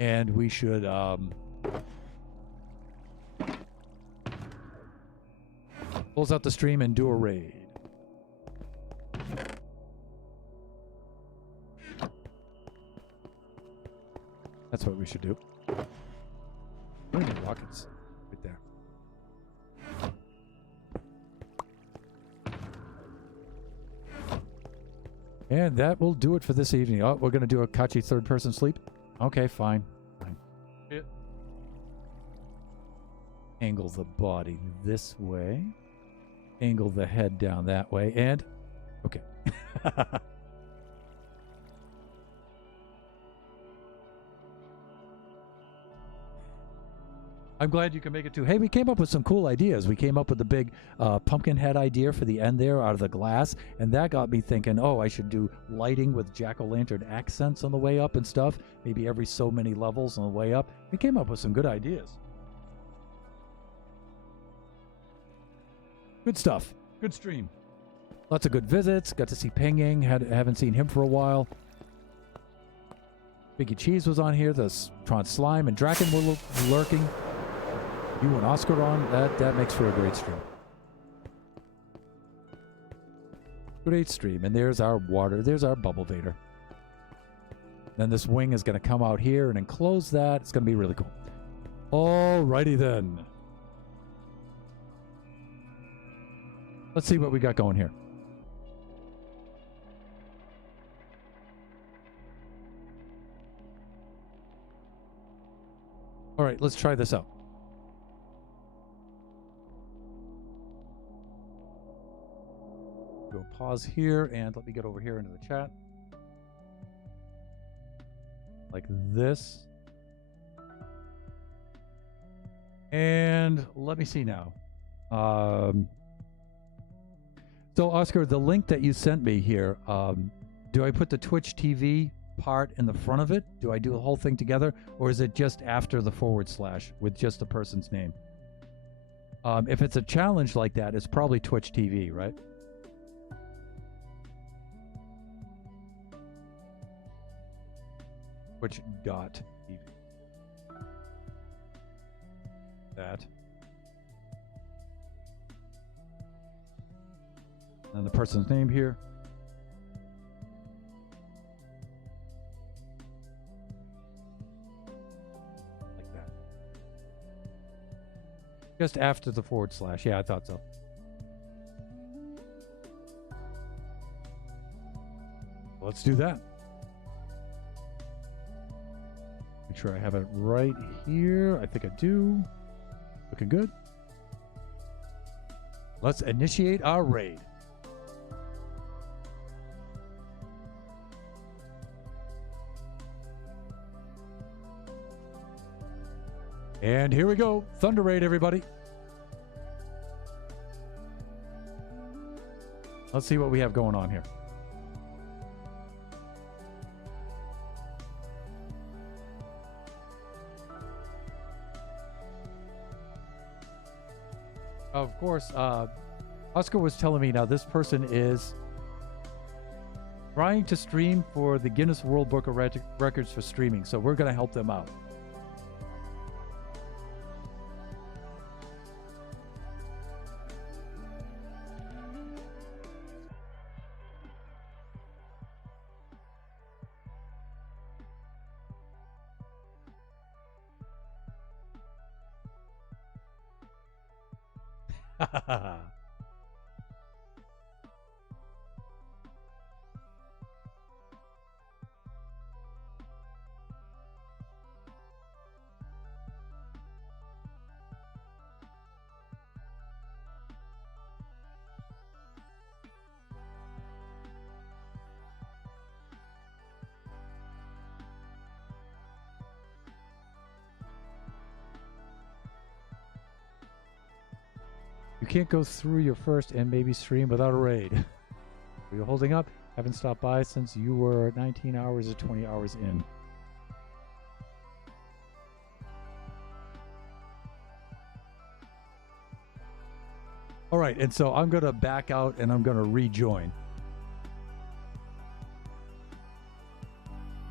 and we should close out the stream and do a raid. That's what we should do. Where are the rockets? Right there. And that will do it for this evening. Oh, we're going to do a Kachi third-person sleep? Okay, fine. Fine. Yeah. Angle the body this way. Angle the head down that way. And... okay. I'm glad you can make it too. Hey, we came up with some cool ideas. We came up with the big pumpkin head idea for the end there out of the glass, and that got me thinking, oh, I should do lighting with jack-o'-lantern accents on the way up and stuff, maybe every so many levels on the way up. We came up with some good ideas. Good stuff. Good stream. Lots of good visits. Got to see Penging. Haven't seen him for a while. Biggie Cheese was on here. The Tron Slime and Draken were lurking. You and Oscar on, that makes for a great stream. Great stream. And there's our water. There's our Bubble Vader. Then this wing is going to come out here and enclose that. It's going to be really cool. Alrighty then. Let's see what we got going here. All right, let's try this out. Go pause here and let me get over here into the chat. Like this. And let me see now. So Oscar, the link that you sent me here, do I put the Twitch TV part in the front of it? Do I do the whole thing together? Or is it just after the / with just the person's name? If it's a challenge like that, it's probably Twitch TV, right? Twitch.tv. That. And the person's name here. Like that. Just after the / Yeah, I thought so. Let's do that. Make sure I have it right here. I think I do. Looking good. Let's initiate our raid. And here we go. Thunder Raid, everybody. Let's see what we have going on here. Of course, Oscar was telling me now this person is trying to stream for the Guinness World Book of Records for streaming, so we're going to help them out. You can't go through your first and maybe stream without a raid. Are you holding up? Haven't stopped by since you were 19 hours or 20 hours in. All right, and so I'm going to back out and I'm going to rejoin.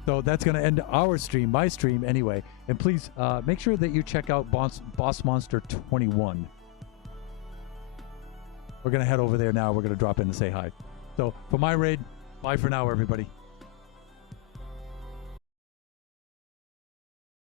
So that's going to end our stream, my stream anyway. And please make sure that you check out Boss Monster 21. We're going to head over there now. We're going to drop in and say hi. So for my raid, bye for now, everybody.